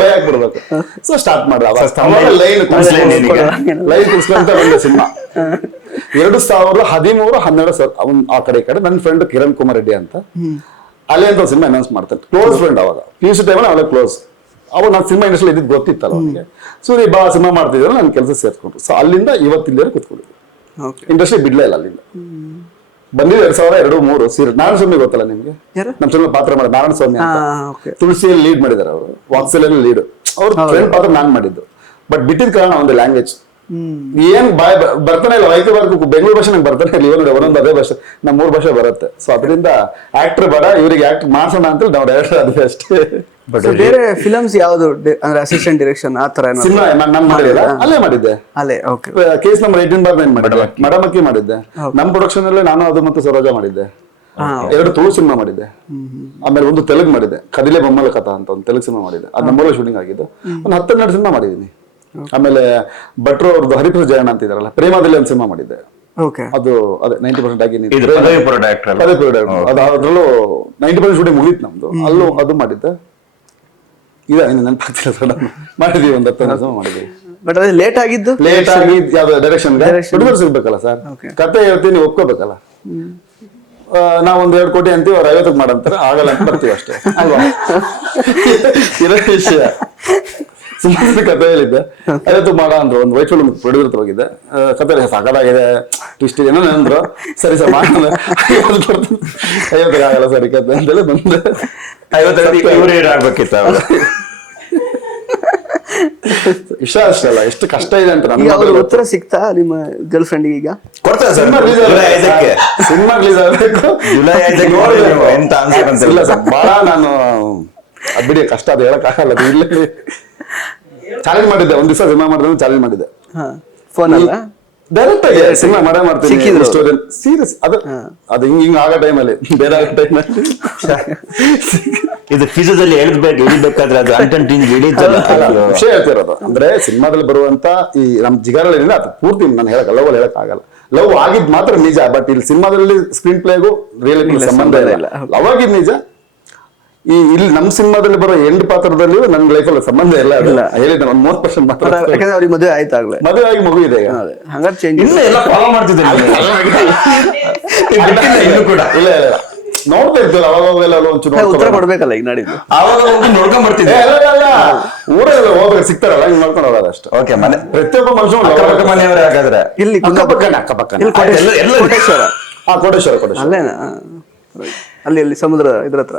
ಭಯ ಆಗ್ಬಿಡ್ಬೇಕು. ಸೊ ಸ್ಟಾರ್ಟ್ ಮಾಡ್ದೆ ಲೈನ್ ಕುಡ್ಸ್ಕೊಂತ ಬಂದೆ ಸಿನಿಮಾ. 2013, 12 ಅವ್ನು ಆ ಕಡೆ ಈ ಕಡೆ. ನನ್ನ ಫ್ರೆಂಡ್ ಕಿರಣ್ ಕುಮಾರ್ ರೆಡ್ಡಿ ಅಂತ, ಅಲ್ಲೇ ಅಂತ ಸಿನಿಮಾ ಅನೌನ್ಸ್ ಮಾಡ್ತಾರೆ. ಕ್ಲೋಸ್ ಫ್ರೆಂಡ್ ಅವಾಗ, PUC ಟೈಮಲ್ಲಿ ಅವಳೆ ಕ್ಲೋಸ್. ಅವಾಗ ನಾನು ಸಿನಿಮಾ ಇಂಡಸ್ಟ್ರಿ ಇದ್ದಿದ್ದು ಗೊತ್ತಿತ್ತಲ್ಲ ಅವನಿಗೆ. ಸೂರಿ ಬಾ ಸಿನಿಮಾ ಮಾಡ್ತಿದ್ರು, ನನ್ನ ಕೆಲಸ ಸೇರ್ಕೊಂಡ್ರು. ಸೊ ಅಲ್ಲಿಂದ ಇವತ್ತಿಲ್ಲೇ ಕೂತ್ಕೊಂಡಿದ್ದೆ. ಇಂಡಸ್ಟ್ರಿ ಬಿಡ್ಲೇ ಇಲ್ಲ. ಅಲ್ಲಿಂದ ಬಂದಿದ್ದು 2002-3 ಸೀರಿಯಲ್ ನಾರಾಯಣ ಸ್ವಾಮಿ ಗೊತ್ತಲ್ಲ ನಿಮ್ಗೆ? ನಮ್ಮ ಸಿನಿಮಾ ಪಾತ್ರ ಮಾಡಿದ ನಾರಾಯಣ ಸ್ವಾಮಿ ಅಂತ, ತುಳಸಿಯಲ್ಲಿ ಲೀಡ್ ಮಾಡಿದಾರೆ ಅವರು. ವಾಕ್ಸಲಲ್ಲಿ ಲೀಡ್, ಅವ್ರ ಫ್ರೆಂಡ್ ಪಾತ್ರ ನಾನ್ ಮಾಡಿದ್ದು. ಬಟ್ ಬಿಟ್ಟಿದ ಕಾರಣ ಒಂದು ಲ್ಯಾಂಗ್ವೇಜ್ ಏನ್ ಬರ್ತಾನೆ ಇಲ್ಲ. ವೈದ್ಯ ವರ್ಗ ಬೆಂಗಳೂರು ಭಾಷೆ ನಂಗೆ ಬರ್ತಾನೆ ಇಲ್ಲ. ಇವಾಗ ಒಂದೊಂದು ಅದೇ ಭಾಷೆ, ನಮ್ಮ 3 ಭಾಷೆ ಬರುತ್ತೆ. ಸೊ ಅದರಿಂದ ಆಕ್ಟರ್ ಬೇಡ, ಇವರಿಗೆ ಆಕ್ಟ್ ಮಾಡ್ಸೋಣ ಅಂತ ನಾವು ಡೈರೆಕ್ಟರ್ ಅದೇ ಅಷ್ಟೇ. ಬೇರೆ ಫಿಲಮ್ಸ್ ಯಾವ್ದು ಅಂದ್ರೆ ಅಸಿಸ್ಟೆಂಟ್ ಡೈರೆಕ್ಷನ್ ಆ ತರ ಸಿನಿಮಾ ನಾನು ಮಾಡಿಲ್ಲ, ಅಲ್ಲೇ ಮಾಡಿದ್ದೆ. ಅಲ್ಲೇ ಓಕೆ. ಕೇಸ್ ನಂಬರ್ 18/9 ಮಾಡಿದ್ದೆ, ಮಡಮಕ್ಕಿ ಮಾಡಿದ್ದೆ. ನಮ್ಮ ಪ್ರೊಡಕ್ಷನ್ ಅಲ್ಲೇ ನಾನು ಅದು ಮತ್ತು ಸರೋಜಾ ಮಾಡಿದ್ದೆ. 2 ತುಳು ಸಿನಿಮಾ ಮಾಡಿದ್ದೆ. ಆಮೇಲೆ ಒಂದು ತೆಲುಗು ಮಾಡಿದ್ದೆ, ಕದಿಲೆ ಬೊಮ್ಮಲ ಕಥಾ ಅಂತ ಒಂದು ತೆಲುಗು ಸಿನಿಮಾ ಮಾಡಿದ್ದೆ. ಅದು ನಮ್ಮೂರಲ್ಲಿ ಶೂಟಿಂಗ್ ಆಗಿದ್ದು. ಒಂದು 10-12 ಸಿನಿಮಾ ಮಾಡಿದ್ದೀನಿ. ಆಮೇಲೆ ಭಟ್ರು ಅವ್ರದ್ದು ಹರಿಪ್ರಸಾದ್ ಜಯಣ್ಣ ಅಂತ ಇದಾರಲ್ಲ, ಪ್ರೇಮದಲ್ಲಿ ಒಂದು ಸಿನಿಮಾ ಮಾಡಿದ್ದೆ. ಅದು ಅದೇ 90% ಆಗಿ ಅದ್ರಲ್ಲೂ 90% ಶೂಟಿಂಗ್ ಮುಗಿತ್ತು ನಮ್ದು. ಅಲ್ಲೂ ಅದು ಮಾಡಿದ್ದೆ. ಇದೆ ನೆನಪಾಗ್ತಿಲ್ಲ ಸರ್. ಮಾಡಿದೀವಿ ಒಂದು 10 ಸಿನಿಮಾ ಮಾಡಿದೀವಿ. ಬಟ್ ಅದೇ ಲೇಟ್ ಆಗಿದ್ದು ಯಾವ್ದು ಡೈರೆಕ್ಷನ್ ಸಿಗ್ಬೇಕಲ್ಲ ಸರ್. ಕತೆ ಹೇಳ್ತೀನಿ, ಒಪ್ಕೋಬೇಕಲ್ಲ. ನಾವೊಂದ್ 2 ಕೋಟಿ ಅಂತೀವಿ, ಅವ್ರು 50ಕ್ಕೆ ಮಾಡಂತಾರೆ, ಆಗಲ್ಲ ಅಂತ ಬರ್ತೀವಿ ಅಷ್ಟೇ ಅಲ್ವಾ. ಇರೋ ವಿಷಯ. ಸುಮ್ಮನೆ ಕತೆ ಹೇಳಿದ್ದೆ, 50 ಮಾಡ ಅಂದ್ರು. ಒಂದು ವೈಟ್ ಫಿಲ್ಮ್ ಪ್ರೊಡ್ಯೂಸರ್ ಹೋಗಿದ್ದೆ, ಕತೆ ಸಾಕಾಗಿದೆ, ಟ್ವಿಸ್ಟ್ ಏನೋ ಅಂದ್ರು. ಸರಿ ಸರ್ ಮಾಡೋಣ, 50ಕ್ಕೆ ಆಗಲ್ಲ ಸರಿ ಕತೆ ಅಂತೇಳಿ ಬಂದೆ. 50 ಆಗ್ಬೇಕಿತ್ತ. ಇಷ್ಟ ಅಷ್ಟಲ್ಲ, ಎಷ್ಟು ಕಷ್ಟ ಇದೆ ಅಂತ ನಮ್ಗೆ ಉತ್ತರ ಸಿಗ್ತಾ ನಿಮ್ಮ ಗರ್ಲ್ ಫ್ರೆಂಡ್ ಈಗ? ಸಿನಿಮಾ ರಿಲೀಸ್ ಆಗ್ಬೇಕು, ಜುಲೈ 5 ಇಲ್ಲ ಸರ್. ಬಹಳ ನಾನು ಬಿಡಿ ಕಷ್ಟ, ಅದು ಹೇಳಕ್ ಆಗಲ್ಲ. ಅದು ಇಲ್ಲೇ ಚಾಲೆಂಜ್ ಮಾಡಿದ್ದೆ. ಒಂದ್ ದಿವಸ ಸಿನಿಮಾ ಮಾಡಿದ್ರೆ ಚಾಲೆಂಜ್ ಮಾಡಿದ್ದೆ ಫೋನ್ ಅಲ್ಲ, ಡೈರೆಕ್ಟ್ ಆಗಿ ಸಿನಿಮಾ ಮಾಡ್ತೀನಿ ಸ್ಟೋರಿ ಸೀರಿಯಸ್. ಅದು ಹಿಂಗ ಆಗೋ ಟೈಮಲ್ಲಿ, ಬೇರೆ ಆಗೋ ಟೈಮಲ್ಲಿ ಇದು ಫಿಸಿಕಲಿ ಹೇಳ್ಬೇಕಾದ್ರೆ ಅದು ಕಂಟೆಂಟ್ ವಿಷಯ ಹೇಳ್ತಿರೋದು. ಅಂದ್ರೆ ಸಿನಿಮಾದಲ್ಲಿ ಬರುವಂತ ಈ ನಮ್ ಜಿಗಾರಲ್ಲ, ಅದು ಪೂರ್ತಿ ನಾನು ಹೇಳಕ್ ಲವ್ ಅಲ್ಲಿ ಹೇಳಕ್ ಆಗಲ್ಲ. ಲವ್ ಆಗಿದ್ ಮಾತ್ರ ನಿಜ, ಬಟ್ ಇಲ್ಲಿ ಸಿನಿಮಾದಲ್ಲಿ ಸ್ಕ್ರೀನ್ ಪ್ಲೇಗೂ ರಿಯಲ್ ಸಂಬಂಧ ಇಲ್ಲ. ಲವ್ ಆಗಿದ್ ನಿಜ. ಇಲ್ಲಿ ನಮ್ಮ ಸಿನಿಮಾದಲ್ಲಿ ಬರೋ ಎಂಡ್ ಪಾತ್ರದಲ್ಲಿ ನನ್ನ ಲೈಫಲ್ಲಿ ಸಂಬಂಧ ಇಲ್ಲ. ಹೇಳಿದ್ದೆ ಒಂದು 30% ಮಾತ್ರ. ಯಾಕಂದ್ರೆ ಅವ್ರಿಗೆ ಮದುವೆ ಆಯ್ತಾಗ್ಲೇ, ಮದುವೆ ಆಗಿ ಮಗು ಇದೆ. ಹಂಗಾರೆ ಚೇಂಜ್ ಇನ್ನೂ ಎಲ್ಲ ಫಾಲೋ ಮಾಡ್ತಿದ್ದೀನಿ. ಇಲ್ಲ ಇಲ್ಲ ನೋಡ್ತಾ ಇರ್ತೀವಿ ಅವಾಗೆಲ್ಲ ಒಂಚೂರು ಉತ್ತರ ಕೊಡ್ಬೇಕಲ್ಲ ಈಗ ನಾಡಿದ್ದು. ಅವಾಗ ಹೋಗಿ ನೋಡ್ಕೊಂಡ್ ಬರ್ತಿದ್ದೆ. ಊರಲ್ಲಿ ಹೋಗ್ಬೇಕು, ಸಿಗ್ತಾರಲ್ಲ ಹಿಂಗ್ ನೋಡ್ಕೊಂಡು ಹೋಗೋದು ಅಷ್ಟೇ. ಓಕೆ, ಮನೆ ಪ್ರತಿಯೊಬ್ಬ ಮನುಷ್ಯ ಮನೆಯವರೇ ಹಾಗಾದ್ರೆ ಇಲ್ಲಿ ಅಕ್ಕಪಕ್ಕ ಕೋಟೇಶ್ವರ. ಕೋಟೇಶ್ವರ ಅಲ್ಲೇನಾ? ಅಲ್ಲಿ ಅಲ್ಲಿ ಸಮುದ್ರ ಇದ್ರ ಹತ್ರ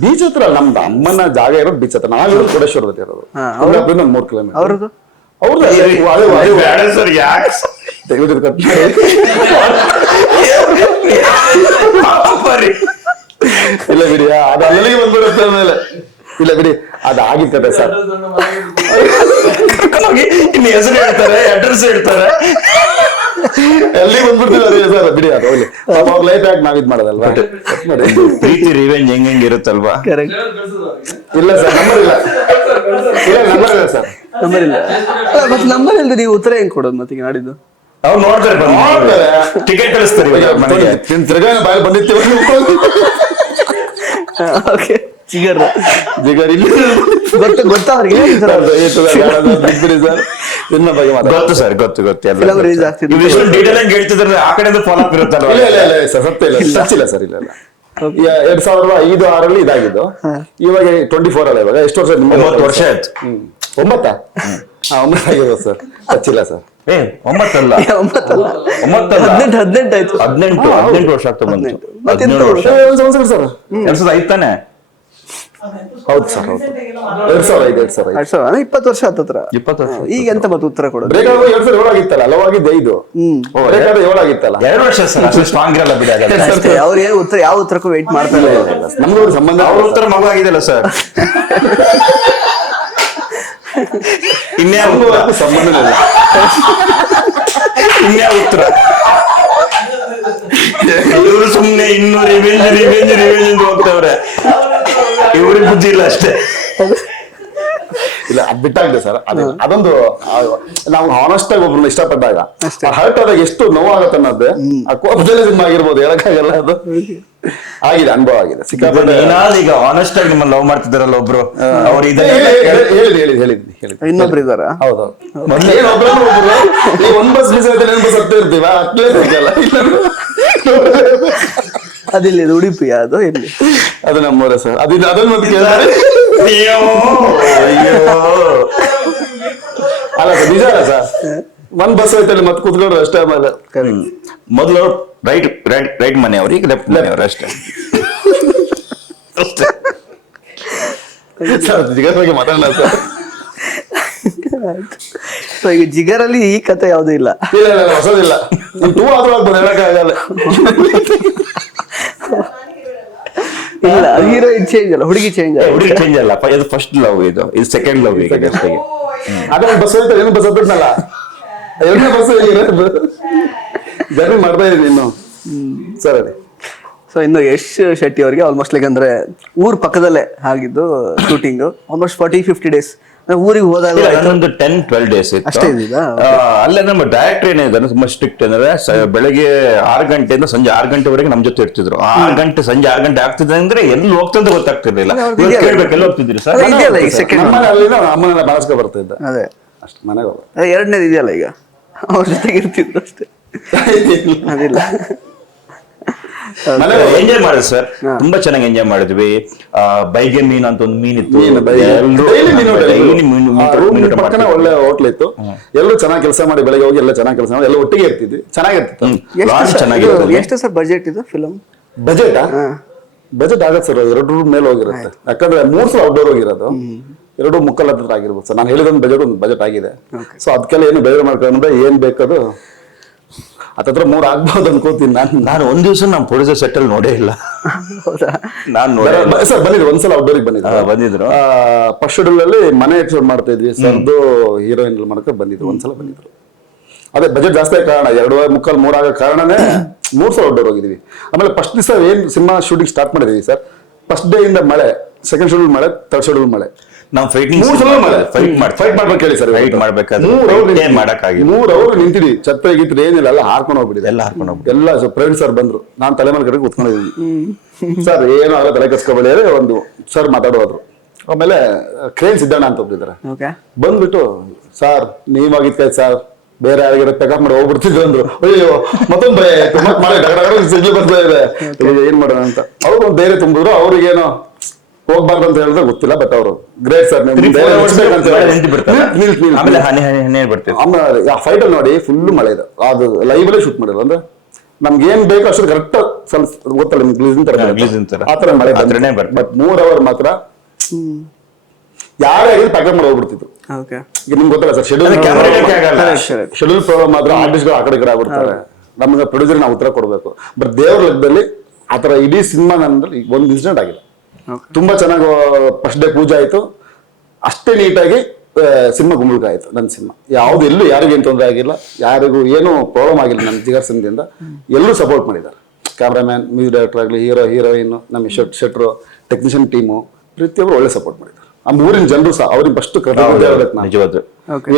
ಬೀಚ್ ಹತ್ರ. ನಮ್ದು ಅಮ್ಮನ ಜಾಗ ಇರೋದು ಬೀಚ್ ಹತ್ರ, ನಾವಿರೋದು ಕೋಟೇಶ್ವರದಲ್ಲಿ ಇರೋದು. 3 ಕಿಲೋಮೀಟರ್. ಅವ್ರದ್ದು ಇಲ್ಲ ಬಿಡಿ, ಅದು ಅಲ್ಲಿಗೆ ಬಂದ್ಬಿಡುತ್ತೆ ಆಮೇಲೆ. ಇಲ್ಲ ಬಿಡಿ, ಅದು ಆಗಿರ್ತದೆ ಸರ್. ಇಲ್ಲಿ ಹೆಸರು ಹೇಳ್ತಾರೆ, ಅಡ್ರೆಸ್ ಹೇಳ್ತಾರೆ, ಎಲ್ಲಿ ಬಂದ್ಬಿಡ್ತೀವಿ ಸರ್. ಬಿಡಿ, ಅದು ಹೋಗ್ಲಿ. ಅವಾಗ ಲೈಫ್ ಯಾಕೆ ನಾವಿದ್ ಮಾಡೋದಲ್ವಾ. ಪ್ರೀತಿ ರಿವೆಂಜ್ ಹೆಂಗ್ ಇರುತ್ತಲ್ವಾ. ಇಲ್ಲ ಸರ್, ನಂಬರ್ ಇಲ್ಲ. ನಂಬರ್ ಇಲ್ಲ ಸರ್, ನಂಬರ್ ಇಲ್ಲ. ಮತ್ತೆ ನಂಬರ್ ಇಲ್ದೆ ನೀವು ಉತ್ತರ ಹೆಂಗ್ ಕೊಡೋದು ಮತ್ತೆ ಈಗ ನಾಡಿದ್ದು? ಅವ್ರು ನೋಡ್ತಾರೆ, ಟಿಕೆಟ್ ಕಳಿಸ್ತಾರೆ ತಿರ್ಗಾ ಬಾಯಲ್ಲಿ ಬಂದಿರ್ತೀವಿ. ಜಿಗರ್ ಇಲ್ಲಿ ಗೊತ್ತಾ ಅವ್ರಿಗೆ? ಗೊತ್ತು ಸರ್, ಗೊತ್ತು ಡೀಟೇಲ್ ಹೇಳ್ತಿದ್ರೆ ಆ ಕಡೆ ಫಾಲೋ ಅಪ್ ಇರುತ್ತಲ್ಲ. ಸತ್ಯ ಇಲ್ಲ, ಸಚ್ಚಿಲ್ಲ ಸರ್. ಇಲ್ಲ 2005-6 ಇದಾಗಿದ್ದು. ಇವಾಗ 24 ಅಲ್ಲ. ಇವಾಗ ಎಷ್ಟು ವರ್ಷ? 9 ವರ್ಷ ಆಯ್ತು. 9 ಆಗಿರೋದು ಸರ್. ಸಚ್ಚಿಲ್ಲ ಸರ್. 9 ಅಲ್ಲ, 18 ಆಯ್ತು. 18 ವರ್ಷ ಆಗ್ತಾ ಬಂತು. 17 ವರ್ಷ. 2005 ತಾನೆ. ಹೌದು ಸರ್, ಹೌದು. 2005. 20 ವರ್ಷ ಹತ್ತತ್ರ. 20 ವರ್ಷ. ಈಗ ಎಂತ ಮತ್ತೆ ಉತ್ತರ ಕೊಡೋದು? ಬ್ರೇಕ್ ಆಗೋದು 2007 ಆಗಿತ್ತಲ್ಲ, ಲವ್ ಆಗಿದ್ದು 5. ಬ್ರೇಕ್ ಆಗೋದು 7 ಆಗಿತ್ತಲ್ಲ. 2 ವರ್ಷ ಸರ್, ಅಷ್ಟು ಸ್ಟ್ರಾಂಗ್ ಇರಲ್ಲ ಬಿಡಿ. ಅಷ್ಟೇ, ಅವ್ರು ಏನು ಉತ್ತರ, ಯಾವ ಉತ್ತರಕ್ಕೂ ವೇಟ್ ಮಾಡ್ತಾ ಇಲ್ಲ. ನಮ್ಗೂ ಅವ್ರ ಸಂಬಂಧ ಅವ್ರ ಉತ್ತರ ಮಗು ಆಗಿದೆಲ್ಲ ಸರ್. ಇನ್ಯಾವ ಸಂಬಂಧ ಇಲ್ಲ. ಇನ್ಯಾವ ಉತ್ತರ? ಇವರು ಸುಮ್ನೆ ಇನ್ನೂ ರಿವೆಂಜ್ ಹೋಗ್ತವ್ರೆ. ಇವ್ರಿಗೆ ಬುದ್ಧಿ ಇಲ್ಲ ಅಷ್ಟೇ. ಇಲ್ಲ, ಅದ್ ಬಿಟ್ಟಾಗಿದೆ ಸರ್. ಅದೊಂದು ನಾವು ಹಾನೆಸ್ಟ್ ಆಗಿ ಒಬ್ಬರನ್ನ ಇಷ್ಟಪಟ್ಟಾಗ ಹರ್ಟ್ ಆದಾಗ ಎಷ್ಟು ನೋವಾಗತ್ತೆ ಅನ್ನೋದು ಆ ಕೋಪದಲ್ಲಿ ಸಿನಿಮಾ ಆಗಿರ್ಬೋದು, ಹೇಳಕ್ಕಾಗಲ್ಲ. ಅದು ಆಗಿದೆ, ಅನುಭವ ಆಗಿದೆ ಸಿಕ್ಕಾಪಟ್ಟೆ. ಈಗ ಆನೆಸ್ಟ್ ಆಗಿ ನಿಮ್ಮನ್ನ ಲವ್ ಮಾಡ್ತಿದ್ದಾರಲ್ಲ ಒಬ್ರು, ಅವ್ರು ಹೇಳಿದ್ನಿ. ಇನ್ನೊಬ್ರು ಇದಾರ? ಹೌದು. ಒಂದ್ ಬಸ್ ಮಿಸ್ ಆಯ್ತು, ಬಸ್ ಹತ್ತೇ ಇರ್ತೀವ, ಹತ್ತಲೇ ಬೇಕಲ್ಲ. ಅದಿಲ್ಲ, ಇದು ಉಡುಪಿಯ ಅದು ಎಲ್ಲಿ? ಅದು ನಮ್ಮೂರ ಸರ್. ಅದನ್ನ ಮತ್ತೆ ಕೇಳಿದ್ರೆ ಅಲ್ಲ ಸರ್, ನಿಜ ಅಲ್ಲ ಸರ್. ಒಂದ್ ಬಸ್ ಹೋಯ್ತಲ್ಲಿ ಮತ್ತೆ ಕೂತ್ಕೊಂಡ್ರು ಅಷ್ಟೇ. ಆಮೇಲೆ ಮೊದಲು ರೈಟ್ ಮನೆ ಅವ್ರು, ಈಗ ಲೆಫ್ಟ್ ಮನೆ ಅವ್ರು ಅಷ್ಟೇ. ಸರ್ ಜಿಗರ್ ಬಗ್ಗೆ ಮಾತಾಡೋಣ ಸರ್. ಸೊ ಈಗ ಜಿಗರಲ್ಲಿ ಈ ಕಥೆ ಯಾವ್ದು ಇಲ್ಲ. ಇಲ್ಲ, ಹೊಸದಿಲ್ಲ. ಟೂ ಆದ್ರೂ ಆಗ್ಬೋದು, ಹೇಳಕ್ಕಾಗಲ್ಲ. ಇಲ್ಲ, ಹೀರೋಯಿನ್ ಚೇಂಜ್ ಅಲ್ಲ, ಹುಡುಗಿ ಚೇಂಜ್ ಅಲ್ಲ. ಹುಡುಗಿ ಚೇಂಜ್ ಅಲ್ಲ, ಇದು ಫಸ್ಟ್ ಲವ್, ಇದು ಸೆಕೆಂಡ್ ಲವ್. ಈಗ ಜೊತೆಗೆ ಅದೇ ಬಸ್ ಹೋಯ್ತಾರೆ, ಏನು ಬಸ್ ಹತ್ತಿದ್ನಲ್ಲ, 2ನೇ ಬಸ್ ಜರ್ನಿ ಮಾಡ್ತಾ ಇದೀನಿ ಇನ್ನು ಸರ್. ಅದೇ ಸೊ ಇನ್ನು ಯಶ್ ಶೆಟ್ಟಿ ಅವರಿಗೆ ಆಲ್ಮೋಸ್ಟ್ ಲೈಕ್ ಅಂದ್ರೆ ಊರ್ ಪಕ್ಕದಲ್ಲೇ ಆಗಿದ್ದು ಶೂಟಿಂಗ್. ಆಲ್ಮೋಸ್ಟ್ 40-50 ಡೇಸ್ ಊರಿಗೆ ಹೋದಾಗ ಒಂದು 10-12 ಡೇಸ್ ಇತ್ತು ಅಷ್ಟೇ ಇದ್ದಿದ್ದಾ? ಅಲ್ಲೇ ನಮ್ಮ ಡೈರೆಕ್ಟರ್ ಏನಿದೆ ತುಂಬಾ ಸ್ಟ್ರಿಕ್ಟ್ ಅಂದ್ರೆ ಬೆಳಗ್ಗೆ 6 ಗಂಟೆಯಿಂದ ಸಂಜೆ 6 ಗಂಟೆವರೆಗೆ ನಮ್ ಜೊತೆ ಇರ್ತಿದ್ರು. 6 ಗಂಟೆ ಸಂಜೆ 6 ಗಂಟೆ ಆಗ್ತಿದೆ ಅಂದ್ರೆ ಎಲ್ಲಿ ಹೋಗ್ತಂತ ಗೊತ್ತಾಗ್ತಿರ್ಲಿಲ್ಲ. ಕೇಳ್ಬೇಕು, ಎಲ್ಲಿ ಹೋಗ್ತಿದ್ರಿ ಸರ್? ನಮ್ಮನೆ ಅಲ್ಲಿಂದ ಅಮ್ಮನೆಲ್ಲ ಬಾರಿಸ್ಕೊ ಬರ್ತಾ ಇದ್ದ ಅದೇ ಅಷ್ಟು ಮನೆಗೆ ಹೋಗ. ಎರಡನೇದು ಇದೆಯಲ್ಲ, ಈಗ ಅವ್ರ ಜೊತೆಗೆ ಇರ್ತಿದ್ರು ಅಷ್ಟೇ. ಅದಿಲ್ಲ, ಎಂಜಾಯ್ ಮಾಡಿದ್ವಿ ಸರ್, ತುಂಬಾ ಚೆನ್ನಾಗಿ ಎಂಜಾಯ್ ಮಾಡಿದ್ವಿ. ಬೈಗೆ ಮೀನು ಅಂತ ಒಂದು ಮೀನಿತ್ತು, ಪಕ್ಕನ ಒಳ್ಳೆ ಹೋಟ್ಲ್ ಇತ್ತು. ಎಲ್ಲರೂ ಚೆನ್ನಾಗಿ ಕೆಲಸ ಮಾಡಿ, ಬೆಳಗ್ಗೆ ಹೋಗಿ ಎಲ್ಲ ಚೆನ್ನಾಗಿ ಕೆಲಸ ಮಾಡಿ, ಎಲ್ಲ ಒಟ್ಟಿಗೆ ಇರ್ತಿದ್ವಿ, ಚೆನ್ನಾಗಿರ್ತಿತ್ತು. ಎಷ್ಟು ಸರ್ ಬಜೆಟ್ ಇದು ಫಿಲಮ್? ಬಜೆಟ್ ಆಗತ್ತೆ ಸರ್, 2 ರೂಮ್ ಮೇಲೆ ಹೋಗಿರುತ್ತೆ. ಯಾಕಂದ್ರೆ 3 ಸಲ ಔಟ್ಡೋರ್ ಹೋಗಿರೋದು, 2.25 ಹತ್ರ ಆಗಿರ್ಬೋದು ಸರ್. ನಾನು ಹೇಳಿದ ಒಂದು ಬಜೆಟ್ ಆಗಿದೆ. ಸೊ ಅದಕ್ಕೆಲ್ಲ ಏನು ಬೇರೆ ಮಾಡ್ಕೊಂಡ್ರೆ ಏನ್ ಬೇಕದು ಹತ್ತತ್ರ 3 ಆಗ್ಬಹುದು ಅನ್ಕೋತೀನಿ ನಾನು. ಒಂದ್ ದಿವಸ ನಮ್ಮ ಪ್ರೊಡ್ಯೂಸರ್ ಸೆಟ್ ಅಲ್ಲಿ ನೋಡೇ ಇಲ್ಲ. ನಾನು ಸರ್ ಬಂದಿದ್ರು, ಒಂದ್ಸಲ ಔಟ್ಡೋರಿಗೆ ಬಂದಿದ್ರು. ಫಸ್ಟ್ ಶೆಡ್ಯೂಲ್ ಅಲ್ಲಿ ಮನೆ ಎಪಿಸೋಡ್ ಮಾಡ್ತಾ ಇದ್ವಿ, ಸರ್ದು ಹೀರೋಯಿನ್ ಮಾಡ್ಕೊಂಡು ಬಂದಿದ್ರು. ಒಂದ್ಸಲ ಬಂದಿದ್ರು. ಅದೇ ಬಜೆಟ್ ಜಾಸ್ತಿ ಆಗ ಕಾರಣ 2.25-3 ಆಗೋ ಕಾರಣನೇ 3 ಸಲ ಔಟ್ಡೋರ್ ಹೋಗಿದ್ವಿ. ಆಮೇಲೆ ಫಸ್ಟ್ ದಿವಸ ಏನ್ ಸಿನಿಮಾ ಶೂಟಿಂಗ್ ಸ್ಟಾರ್ಟ್ ಮಾಡಿದೀವಿ ಸರ್, ಫಸ್ಟ್ ಡೇ ಇಂದ ಮಳೆ, ಸೆಕೆಂಡ್ ಶೆಡ್ಯೂಲ್ ಮಳೆ, ಥರ್ಡ್ ಶೆಡ್ಯೂಲ್ ಮಳೆ. ನಾವು ಫೈಟ್ ಮಾಡ್ಬೇಕು ಹೇಳಿ ಸರ್. ಫೈಟ್ ಮಾಡ್ಬೇಕಾದ್ರೆ 3 ಅವರ್ ನಿಂತಿದ್ವಿ, ಛತ್ರ ಗೀತ್ರ ಏನಿಲ್ಲ, ಎಲ್ಲ ಹಾರ್ಕೊಂಡು ಹೋಗ್ಬಿಟ್ಟಿದೆ. ಎಲ್ಲ ಪ್ರವೀಣ್ ಸರ್ ಬಂದ್ರು, ನಾನ್ ತಲೆ ಮೇಲೆ ಕಡೆ ಕೂತ್ಕೊಂಡಿದ್ದೀನಿ. ಸರ್ ಏನೋ ಆಗಲ್ಲ, ತಲೆ ಕಸ್ಕೊಬೇಡಿ ಒಂದು ಸರ್ ಮಾತಾಡೋದ್ರು. ಆಮೇಲೆ ಕ್ರೇನ್ ಸಿದ್ದಣ್ಣ ಅಂತ ಒಬ್ಬಿದ್ದಾರೆ, ಬಂದ್ಬಿಟ್ಟು ಸರ್ ನೀವಾಗಿದ್ಕಾಯ್ತು ಸರ್, ಬೇರೆ ಯಾರಿಗಾರ ಪಿಕಪ್ ಮಾಡಿ ಹೋಗ್ಬಿಡ್ತಿದ್ರು ಅಂದ್ರು. ಅಯ್ಯೋ ಮತ್ತೊಂದು ಭಯ ಆಯ್ತು, ಮತ್ತೆ ಮಾಡಿ ಸಿಗ್ಲಿ ಬರ್ತಾ ಇದೆ, ಏನ್ ಮಾಡೋಣ ಅಂತ. ಅವ್ರು ಒಂದು ಧೈರ್ಯ ತುಂಬಿದ್ರು. ಅವ್ರಿಗೇನೋ ಹೋಗ್ಬಾರ್ದು ಅಂತ ಹೇಳಿದ್ರೆ ಗೊತ್ತಿಲ್ಲ, ಬಟ್ ಅವರು ಗ್ರೇಟ್ ಸರ್. ಫೈಟ್ ಅಲ್ಲಿ ನೋಡಿ ಫುಲ್ ಮಳೆ ಇದೆ, ಅದು ಲೈವ್ ಅಲ್ಲೇ ಶೂಟ್ ಮಾಡಿದ್ರು. ಅಂದ್ರೆ ನಮ್ಗೆ ಏನ್ ಬೇಕು ಅಷ್ಟು ಕರೆಕ್ಟ್ ಗೊತ್ತಲ್ಲ ನಿಮ್ಗೆ, ಆತರ ಮಳೆ. ಬಟ್ 3 ಅವರ್ ಮಾತ್ರ ಯಾರೇ ಪ್ಯಾಕಪ್ ಮಾಡಿ ಹೋಗ್ಬಿಡ್ತಿದ್ರು. ಈಗ ನಿಮ್ಗೆ ಗೊತ್ತಲ್ಲ ಸರ್, ಶೆಡ್ಯೂಲ್ ಪ್ರಾಬ್ಲಮ್ ಆದ್ರೆ ಆರ್ಟಿಸ್ಟ್ಗಳು ಆ ಕಡೆ ಈ ಕಡೆ ಆಗ್ಬಿಡ್ತಾರೆ. ನಮ್ಗೆ ಪ್ರೊಡ್ಯೂಸರ್ ನಾವು ಉತ್ತರ ಕೊಡ್ಬೇಕು. ಬಟ್ ದೇವ್ರ ಲೆಕ್ಕದಲ್ಲಿ ಆತರ ಇಡೀ ಸಿನಿಮಾ ನನ್ನಲ್ಲಿ ಒಂದು ಇನ್ಸಿಡೆಂಟ್ ಆಗಿಲ್ಲ. ತುಂಬಾ ಚೆನ್ನಾಗಿ ಫಸ್ಟ್ ಡೇ ಪೂಜೆ ಆಯ್ತು, ಅಷ್ಟೇ ನೀಟಾಗಿ ಸಿನಿಮಾ ಗುಂಬಳಕ ಆಯ್ತು. ನನ್ನ ಸಿನಿಮಾ ಯಾವ್ದು ಎಲ್ಲೂ ಯಾರಿಗೇನು ತೊಂದರೆ ಆಗಿಲ್ಲ, ಯಾರಿಗೂ ಏನು ಪ್ರಾಬ್ಲಮ್ ಆಗಿಲ್ಲ. ನನ್ನ ಜಿಗರ್ ಸಿನಿಮಾದಿಂದ ಎಲ್ಲರೂ ಸಪೋರ್ಟ್ ಮಾಡಿದ್ದಾರೆ. ಕ್ಯಾಮ್ರಾಮ್ಯಾನ್, ಮ್ಯೂಸಿಕ್ ಡೈರೆಕ್ಟರ್ ಆಗಲಿ, ಹೀರೋಯಿನ್, ನಮ್ಮ ಶೆಟ್ರು, ಟೆಕ್ನಿಷಿಯನ್ ಟೀಮು, ಪ್ರತಿಯೊಬ್ಬರು ಒಳ್ಳೆ ಸಪೋರ್ಟ್ ಮಾಡಿದ್ದಾರೆ. ಆ ಊರಿನ ಜನರು ಸಹ ಅವ್ರಿಗೆ ಫಸ್ಟ್ ನಿಜವಾದ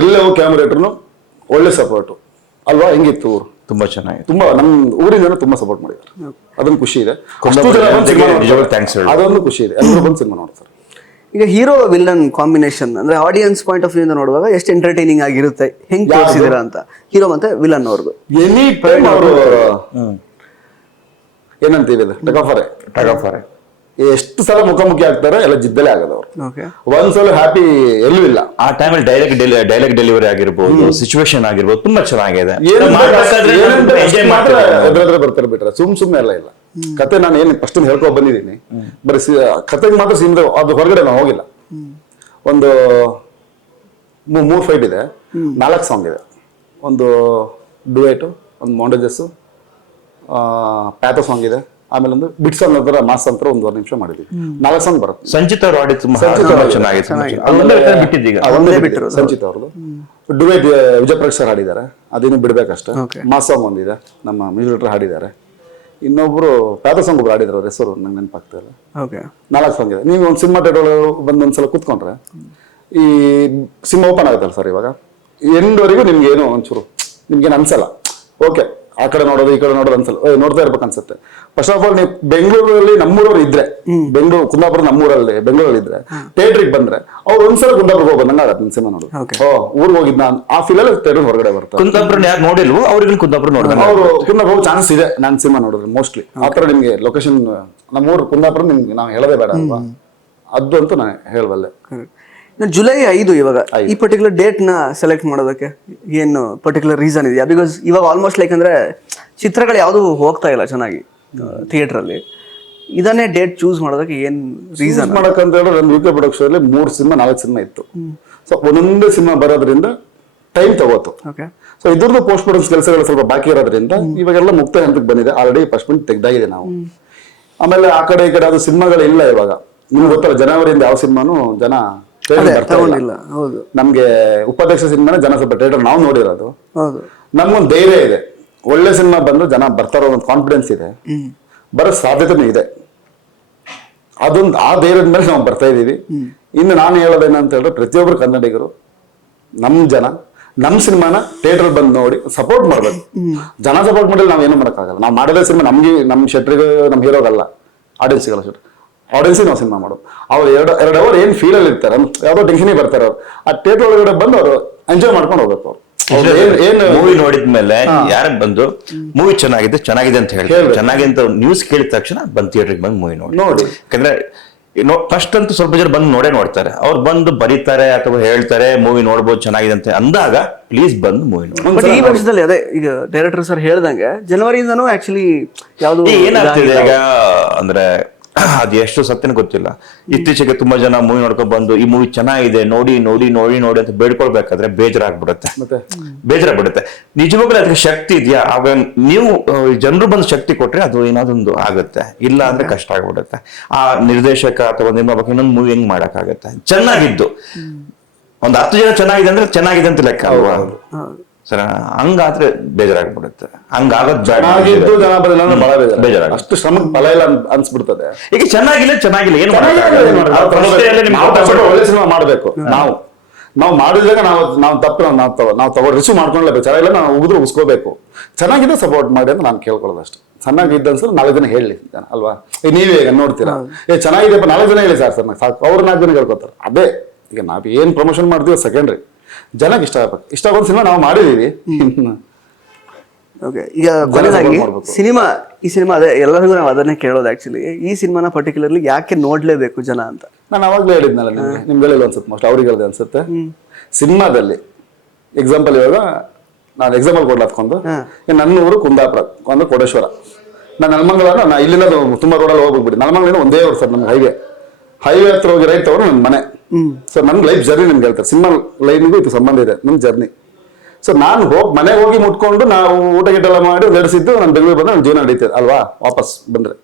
ಎಲ್ಲೇ ಕ್ಯಾಮ್ರೇಟರ್ನು ಒಳ್ಳೆ ಸಪೋರ್ಟ್ ಅಲ್ವಾ. ಹೆಂಗಿತ್ತು ಊರು? ತುಂಬಾ ಚೆನ್ನಾಗಿ, ತುಂಬಾ ನಮ್ ಊರಿನ ಜನ ತುಂಬಾ ಸಪೋರ್ಟ್ ಮಾಡಿದ್ದಾರೆ. ಅದೊಂದು ಖುಷಿ ಇದೆ. ಅದೊಂದು ಖುಷಿ ಇದೆ, ಎಲ್ಲರೂ ಬಂದು ಸಿನಿಮಾ ನೋಡ್ತಾರೆ. ಈಗ ಹೀರೋ ವಿಲನ್ ಕಾಂಬಿನೇಷನ್ ಅಂದ್ರೆ ಆಡಿಯನ್ಸ್ ಪಾಯಿಂಟ್ ಆಫ್ ವ್ಯೂ ಇಂದ ನೋಡುವಾಗ ಎಷ್ಟು ಎಂಟರ್ಟೈನಿಂಗ್ ಆಗಿರುತ್ತೆ, ಹೆಂಗ್ ತೋರಿಸಿದಿರಾ ಅಂತ. ಹೀರೋ ಮತ್ತೆ ವಿಲನ್ ಅವ್ರದ್ದು ಎನಿ ಟೈಮ್ ಅವರು ಏನಂತೀವಿ, ಟಗಫರೆ ಎಷ್ಟು ಸಲ ಮುಖಾಮುಖಿ ಆಗ್ತಾರೆ ಎಲ್ಲ ಜಿದ್ದಲೇ ಆಗೋದು ಅವ್ರು. ಓಕೆ ಒಂದ್ಸಲ ಹ್ಯಾಪಿ ಎಲ್ಲೂ ಇಲ್ಲ. ಆ ಟೈಮಲ್ಲಿ ಡೈಲಾಗ್ ಡೆಲಿವರಿ ಆಗಿರ್ಬೋದು, ಸಿಚುವೇಶನ್ ಆಗಿರ್ಬೋದು, ತುಂಬಾ ಚೆನ್ನಾಗಿದೆ. ಎದುರೆದ್ರೆ ಬರ್ತಾರೆ ಬಿಟ್ರೆ ಸುಮ್ನೆ ಎಲ್ಲ ಇಲ್ಲ. ಕತೆ ನಾನು ಏನ್ ಫಸ್ಟ್ ಹೇಳ್ಕೊ ಬಂದಿದ್ದೀನಿ, ಬರೀ ಕತೆಗೆ ಮಾತ್ರ ಸೀಮಿತ, ಅದು ಹೊರಗಡೆ ನಾವು ಹೋಗಿಲ್ಲ. ಒಂದು 3 ಫೈಟ್ ಇದೆ, 4 ಸಾಂಗ್ ಇದೆ, ಒಂದು ಡುಯೇಟು, ಒಂದು ಮಾಂಡೇಜಸ್, ಪ್ಯಾಥೋ ಸಾಂಗ್ ಇದೆ, ಆಮೇಲೆ ಒಂದು ಬಿಟ್ ಸಾಂಗ್ ಅಂತರ ಮಾಸ್ ಅಂತ 1.5 ನಿಮಿಷ ಮಾಡಿದ್ವಿ. 4 ಸಾಂಗ್ ಬರುತ್ತೆ. ಸಂಚಿತ್ ಅವರು ಆಡಿದ್ದು ತುಂಬಾ ಚೆನ್ನಾಗಿತ್ತು. ಸಂಚಿತ್ ಅವ್ರದ್ದು ಡುಯೇಟ್ ವಿಜಯ್ ಪ್ರಕಾಶ್ ಸರ್ ಹಾಡಿದ್ದಾರೆ, ಅದೇನು ಬಿಡ್ಬೇಕಷ್ಟೇ. ಮಾಸ್ ಸಾಂಗ್ ಒಂದಿದೆ, ನಮ್ಮ ಮ್ಯೂಸಿಕ್ ಹಾಡಿದ್ದಾರೆ. ಇನ್ನೊಬ್ರು ಪ್ಯಾಥೋ ಸಾಂಗ್ ಒಬ್ರು ಹಾಡಿದ್ರು, ಅವ್ರ ಹೆಸರು ನಂಗೆ ನೆನಪಾಗ್ತಾ ಇಲ್ಲ. 4 ಸಾಂಗ್ ಇದೆ. ನೀವು ಒಂದು ಸಿನಿಮಾ ಥಿಯೇಟರ್ ಬಂದು ಒಂದ್ಸಲ ಕೂತ್ಕೊಂಡ್ರೆ ಈ ಸಿನಿಮಾ ಓಪನ್ ಆಗುತ್ತಲ್ಲ ಸರ್, ಇವಾಗ ಎಂಡ್ವರೆಗೂ ನಿಮ್ಗೆ ಏನು ಒಂಚೂರು ನಿಮ್ಗೇನು ಅನ್ಸಲ್ಲ. ಓಕೆ, ಆ ಕಡೆ ನೋಡೋದು ಈ ಕಡೆ ನೋಡೋದು ಅನ್ಸಲ್ಲ, ನೋಡ್ತಾ ಇರ್ಬೇಕು ಅನ್ಸುತ್ತೆ. ಫಸ್ಟ್ ಆಫ್ ಆಲ್ ನೀವು ಬೆಂಗಳೂರಲ್ಲಿ ನಮ್ಮೂರವ್ರು ಇದ್ರೆ, ಬೆಂಗಳೂರು ಕುಂದಾಪುರ ನಮ್ಮೂರಲ್ಲಿ ಬೆಂಗಳೂರಲ್ಲಿ ಇದ್ರೆ ಥಿಯೇಟ್ರಿಗೆ ಬಂದ್ರೆ ಅವ್ರು ಒಂದ್ಸಲ ಕುಂದಾಪುರ ಹೋಗ್ಬಂದಂಗ ಆಗತ್ತೆ ನಿಮ್ ಸಿನಿಮಾ ನೋಡೋದು. ಊರ್ಗ್ ಹೋಗಿದ್ ನಾನು ಆ ಫೀಲ್ ಅಲ್ಲಿ ಥಿಯೇಟರ್ ಹೊರಗಡೆ ಬರ್ತಾರೆ. ಕುಂದಾಪುರ ಯಾರು ನೋಡಿಲ್ವೋ ಅವ್ರಿಗೆ ಕುಂದಾಪುರ ನೋಡಿದ್ರೆ ಅವರು ಕುಂದಾಪುರ ಹೋಗೋ ಚಾನ್ಸ್ ಇದೆ ನಾನು ಸಿನಿಮಾ ನೋಡಿದ್ರೆ. ಮೋಸ್ಟ್ಲಿ ಆತರ ನಿಮ್ಗೆ ಲೊಕೇಶನ್ ನಮ್ಮೂರು ಕುಂದಾಪುರ ನಿಮ್ಗೆ ನಾವು ಹೇಳೋದೇ ಬೇಡ ಅಲ್ವಾ, ಅದು ಅಂತೂ ನಾನು ಹೇಳಬಲ್ಲೆ. ಜುಲೈ 5 ಇವಾಗ ಈ ಪರ್ಟಿಕ್ಯುಲರ್ ಡೇಟ್ ನ ಸೆಲೆಕ್ಟ್ ಮಾಡೋದಕ್ಕೆ ಏನು ಪರ್ಟಿಕ್ಯುಲರ್ ರೀಸನ್ ಇದೆಯಾ? ಬಿಕಾಸ್ ಇವಾಗ ಆಲ್ಮೋಸ್ಟ್ ಲೈಕ್ ಅಂದ್ರೆ ಚಿತ್ರಗಳು ಯಾವುದು ಹೋಗ್ತಾ ಇಲ್ಲ ಚೆನ್ನಾಗಿ ಥಿಯೇಟರ್ ಅಲ್ಲಿ. ಇದನ್ನೇ ಡೇಟ್ ಚೂಸ್ ಮಾಡೋದಕ್ಕೆ ಏನ್ ರೀಸನ್ ಮಾಡಕ್ಕಂತ ಹೇಳಿದ್ರೆ ನಮ್ಮ UK ಪ್ರೊಡಕ್ಷನ್ ಅಲ್ಲಿ 3 ಸಿನಿಮಾ 4 ಸಿನಿಮಾ ಇತ್ತು. ಸೊ ಒಂದೊಂದೇ ಸಿನಿಮಾ ಬರೋದ್ರಿಂದ ಟೈಮ್ ತಗೋತು. ಸೊ ಇದ್ರದ್ದು ಪೋಸ್ಟ್ ಪ್ರೊಡಕ್ಷನ್ ಕೆಲಸಗಳು ಸ್ವಲ್ಪ ಬಾಕಿ ಇರೋದ್ರಿಂದ ಇವಾಗೆಲ್ಲ ಮುಕ್ತ ಹಂತಕ್ಕೆ ಬಂದಿದೆ. ಆಲ್ರೆಡಿ ಫಸ್ಟ್ ತೆಗ್ದಾಗಿದೆ ನಾವು. ಆಮೇಲೆ ಆ ಕಡೆ ಈ ಕಡೆ ಅದು ಸಿನಿಮಾಗಳು ಇಲ್ಲ ಇವಾಗ. ನಿಮ್ಗೆ ಗೊತ್ತಲ್ಲ, ಜನವರಿಯಿಂದ ಯಾವ ಸಿನಿಮಾನು ಜನ ತಗೊಂಡಿಲ್ಲ. ಹೌದು, ನಮ್ಗೆ ಉಪಾಧ್ಯಕ್ಷ ಸಿನಿಮಾನ ಜನ ಸ್ವಲ್ಪ ಥಿಯೇಟರ್ ನಾವು ನೋಡಿರೋದು. ನಮ್ಗೊಂದು ಧೈರ್ಯ ಇದೆ, ಒಳ್ಳೆ ಸಿನಿಮಾ ಬಂದು ಜನ ಬರ್ತಾರೋ ಒಂದು ಕಾನ್ಫಿಡೆನ್ಸ್ ಇದೆ, ಬರೋ ಸಾಧ್ಯತೆನೂ ಇದೆ. ಅದೊಂದು ಆ ಧೈರ್ಯದ ಮೇಲೆ ನಾವು ಬರ್ತಾ ಇದೀವಿ. ಇನ್ನು ನಾನು ಹೇಳೋದೇನಂತ ಹೇಳಿದ್ರೆ, ಪ್ರತಿಯೊಬ್ಬರು ಕನ್ನಡಿಗರು ನಮ್ಮ ಜನ ನಮ್ಮ ಸಿನಿಮಾನ ಥಿಯೇಟರ್ ಬಂದು ನೋಡಿ ಸಪೋರ್ಟ್ ಮಾಡ್ಬೇಕು. ಜನ ಸಪೋರ್ಟ್ ಮಾಡಿದ್ರೆ ನಾವ್ ಏನು ಮಾಡೋಕ್ಕಾಗಲ್ಲ. ನಾವು ಮಾಡೋದೇ ಸಿನಿಮಾ ನಮ್ಗೆ, ನಮ್ಮ ಶೆಟ್ರಿಗೆ, ನಮ್ಮ ಹೀರೋಗಲ್ಲ, ಆಡಿಯನ್ಸ್ಗೆಲ್ಲ ಶೆಟ್ರ್ ಆಡಿಯನ್ಸಿಗೆ ನಾವು ಸಿನಿಮಾ ಮಾಡೋದು. ಅವ್ರು ಎರಡು ಅವರ್ ಏನ್ ಫೀಲ್ ಅಲ್ಲಿ ಇರ್ತಾರೆ, ಯಾವ್ದೋ ಟೆನ್ಷನ್ ಬರ್ತಾರೆ, ಅವ್ರು ಆ ಥಿಯೇಟರ್ ಒಳಗಡೆ ಬಂದು ಅವರು ಎಂಜಾಯ್ ಮಾಡ್ಕೊಂಡು ಹೋಗ್ಬೇಕು. ಅವ್ರು ಏನು ಮೂವಿ ನೋಡಿದ್ಮೇಲೆ ಯಾರು ಬಂದು ಮೂವಿ ಚೆನ್ನಾಗಿದೆ ಅಂತ ಹೇಳ್ತಾರೆ, ಚೆನ್ನಾಗಿದೆ ಅಂತ ನ್ಯೂಸ್ ಕೇಳಿದ ತಕ್ಷಣ ಬಂದು ಥಿಯೇಟರ್ಗೆ ಬಂದು ಮೂವಿ ನೋಡಿ. ಯಾಕಂದ್ರೆ ಫಸ್ಟ್ ಅಂತೂ ಸ್ವಲ್ಪ ಜನ ಬಂದು ನೋಡ್ತಾರೆ, ಅವ್ರು ಬಂದು ಬರೀತಾರೆ ಅಥವಾ ಹೇಳ್ತಾರೆ ಮೂವಿ ನೋಡ್ಬೋದು ಚೆನ್ನಾಗಿದೆ ಅಂತ ಅಂದಾಗ ಪ್ಲೀಸ್ ಬಂದು ಮೂವಿ ನೋಡಿ. ಬಟ್ ಈ ವರ್ಷದಲ್ಲಿ ಅದೇ ಈಗ ಡೈರೆಕ್ಟರ್ ಸರ್ ಹೇಳ್ದಂಗೆ ಜನವರಿಯಿಂದನೂ ಆಕ್ಚುಲಿ ಯಾವ್ದು ಏನಾಗ್ತಿದೆ ಈಗ ಅಂದ್ರೆ ಅದು ಎಷ್ಟು ಸತ್ಯನ ಗೊತ್ತಿಲ್ಲ. ಇತ್ತೀಚೆಗೆ ತುಂಬಾ ಜನ ಮೂವಿ ನೋಡ್ಕೊಂಡ್ ಬಂದು ಈ ಮೂವಿ ಚೆನ್ನಾಗಿದೆ ನೋಡಿ ನೋಡಿ ನೋಡಿ ನೋಡಿ ಅಂತ ಬೇಡ್ಕೊಳ್ಬೇಕಾದ್ರೆ ಬೇಜಾರಾಗ್ಬಿಡುತ್ತೆ. ನಿಜವಾಗ್ಲೂ ಅದಕ್ಕೆ ಶಕ್ತಿ ಇದೆಯಾ? ಆಗ ನೀವು ಜನರು ಬಂದು ಶಕ್ತಿ ಕೊಟ್ರೆ ಅದು ಏನಾದೊಂದು ಆಗುತ್ತೆ, ಇಲ್ಲ ಅಂದ್ರೆ ಕಷ್ಟ ಆಗ್ಬಿಡುತ್ತೆ. ಆ ನಿರ್ದೇಶಕ ಅಥವಾ ನಿರ್ಮಾಪಕ ಇನ್ನೊಂದು ಮೂವಿ ಹೆಂಗ್ ಮಾಡಕ್ಕಾಗತ್ತೆ? ಚೆನ್ನಾಗಿದ್ದು ಒಂದ್ 10 ಜನ ಚೆನ್ನಾಗಿದೆ ಅಂದ್ರೆ ಚೆನ್ನಾಗಿದೆ ಅಂತ ಲೆಕ್ಕ ಅಲ್ವಾ ಸರ್? ಹಂಗಾದ್ರೆ ಬೇಜಾರಾಗ್ಬಿಡುತ್ತೆ. ಹಂಗಾಗದ್ ಬೇಜಾರ, ಅಷ್ಟು ಶ್ರಮಕ್ಕೆ ಫಲ ಇಲ್ಲ ಅನ್ಸ್ಬಿಡ್ತದೆ. ಈಗ ಚೆನ್ನಾಗಿಲ್ಲ ಏನು ಒಳ್ಳೆ ಸಿನಿಮಾ ಮಾಡ್ಬೇಕು. ನಾವು ಮಾಡಿದಾಗ ನಾವು ತಪ್ಪು ನಾವು ತಗೊಂಡು ರಿಸೀವ್ ಮಾಡ್ಕೊಂಡ್ಲೇಬೇಕು. ಚೆನ್ನಾಗಿಲ್ಲ ನಾವು ಉಗಿದ್ರು ಉಸ್ಕೋಬೇಕು. ಚೆನ್ನಾಗಿದೆ ಸಪೋರ್ಟ್ ಮಾಡಿ ಅಂತ ನಾನು ಕೇಳ್ಕೊಳ್ಳೋದು ಅಷ್ಟೇ. ಚೆನ್ನಾಗಿದ್ದ ಅನ್ಸಲು 4 ಜನ ಹೇಳಿ ಅಲ್ವಾ? ನೀವೇ ಈಗ ನೋಡ್ತೀರಾ, ಚೆನ್ನಾಗಿದೆಪ್ಪ 4 ಜನ ಹೇಳಿ ಸರ್ ಸಾಕು, ಅವ್ರು 4 ಜನ ಕೇಳ್ಕೊತಾರೆ. ಅದೇ ಈಗ ನಾವ್ ಏನ್ ಪ್ರಮೋಷನ್ ಮಾಡ್ತೀವಿ ಸೆಕೆಂಡ್ರಿ, ಜನಕ್ಕೆ ಇಷ್ಟ ಬಂದ ಸಿನಿಮಾ ನಾವು ಮಾಡಿದೀವಿ. ಈಗ ಕೊನೆಯದಾಗಿ ಈ ಸಿನಿಮಾ ಅದೇ ಎಲ್ಲರಿಗೂ ನಾವು ಅದನ್ನೇ ಕೇಳೋದು. ಆಕ್ಚುಲಿ ಈ ಸಿನಿಮಾನ ಪರ್ಟಿಕ್ಯುಲರ್ಲಿ ಯಾಕೆ ನೋಡ್ಲೇಬೇಕು ಜನ ಅಂತ ನಾನು ಅವಾಗ್ಲೇ ಹೇಳಿದ್ನಲ್ಲ ನಿಮ್ಗೆ ಹೇಳಿಲ್ಲ ಅನ್ಸುತ್ತೆ, ಮೋಸ್ಟ್ ಅವ್ರಿಗೆ ಹೇಳಿದೆ ಅನ್ಸುತ್ತೆ. ಸಿನಿಮಾದಲ್ಲಿ ಎಕ್ಸಾಂಪಲ್ ಇವಾಗ ನಾನು ಎಕ್ಸಾಂಪಲ್ ಕೊಡ್ಲಾತ್ಕೊಂಡು ನನ್ನ ಊರು ಕುಂದಾಪುರ ಒಂದು ಕೋಟೇಶ್ವರ, ನಾನು ನೆಲಮಂಗಲ, ನಾ ಇಲ್ಲಿಂದ ತುಂಬಾ ರೋಡಲ್ಲಿ ಹೋಗ್ಬಿಟ್ಟು ನೆಲಮಂಗಲಿಂದ ಒಂದೇ ಊರು ಸರ್. ನಮ್ಗೆ ಹೈವೇ ಹತ್ರ ಹೋಗಿ ರೈಟ್ ತಗೊಂಡು ನನ್ನ ಮನೆ. ಸೊ ನನ್ನ ಲೈಫ್ ಜರ್ನಿ ನಿಮ್ಗೆ ಹೇಳ್ತಾರೆ, ಸಿನಿಮಾ ಲೈನ್ಗೂ ಇದು ಸಂಬಂಧ ಇದೆ ನನ್ನ ಜರ್ನಿ. ಸೊ ನಾನು ಮನೆಗೆ ಹೋಗಿ ಮುಟ್ಕೊಂಡು ನಾವು ಊಟ ಗಿಟ್ಟೆಲ್ಲ ಮಾಡಿ ನಡೆಸಿದ್ದು ನಾನು ಬೆಂಗಳೂರು ಬಂದ್ರೆ ನನ್ನ ಜೀವನ ನಡೀತದೆ ಅಲ್ವಾ, ವಾಪಸ್ ಬಂದ್ರೆ.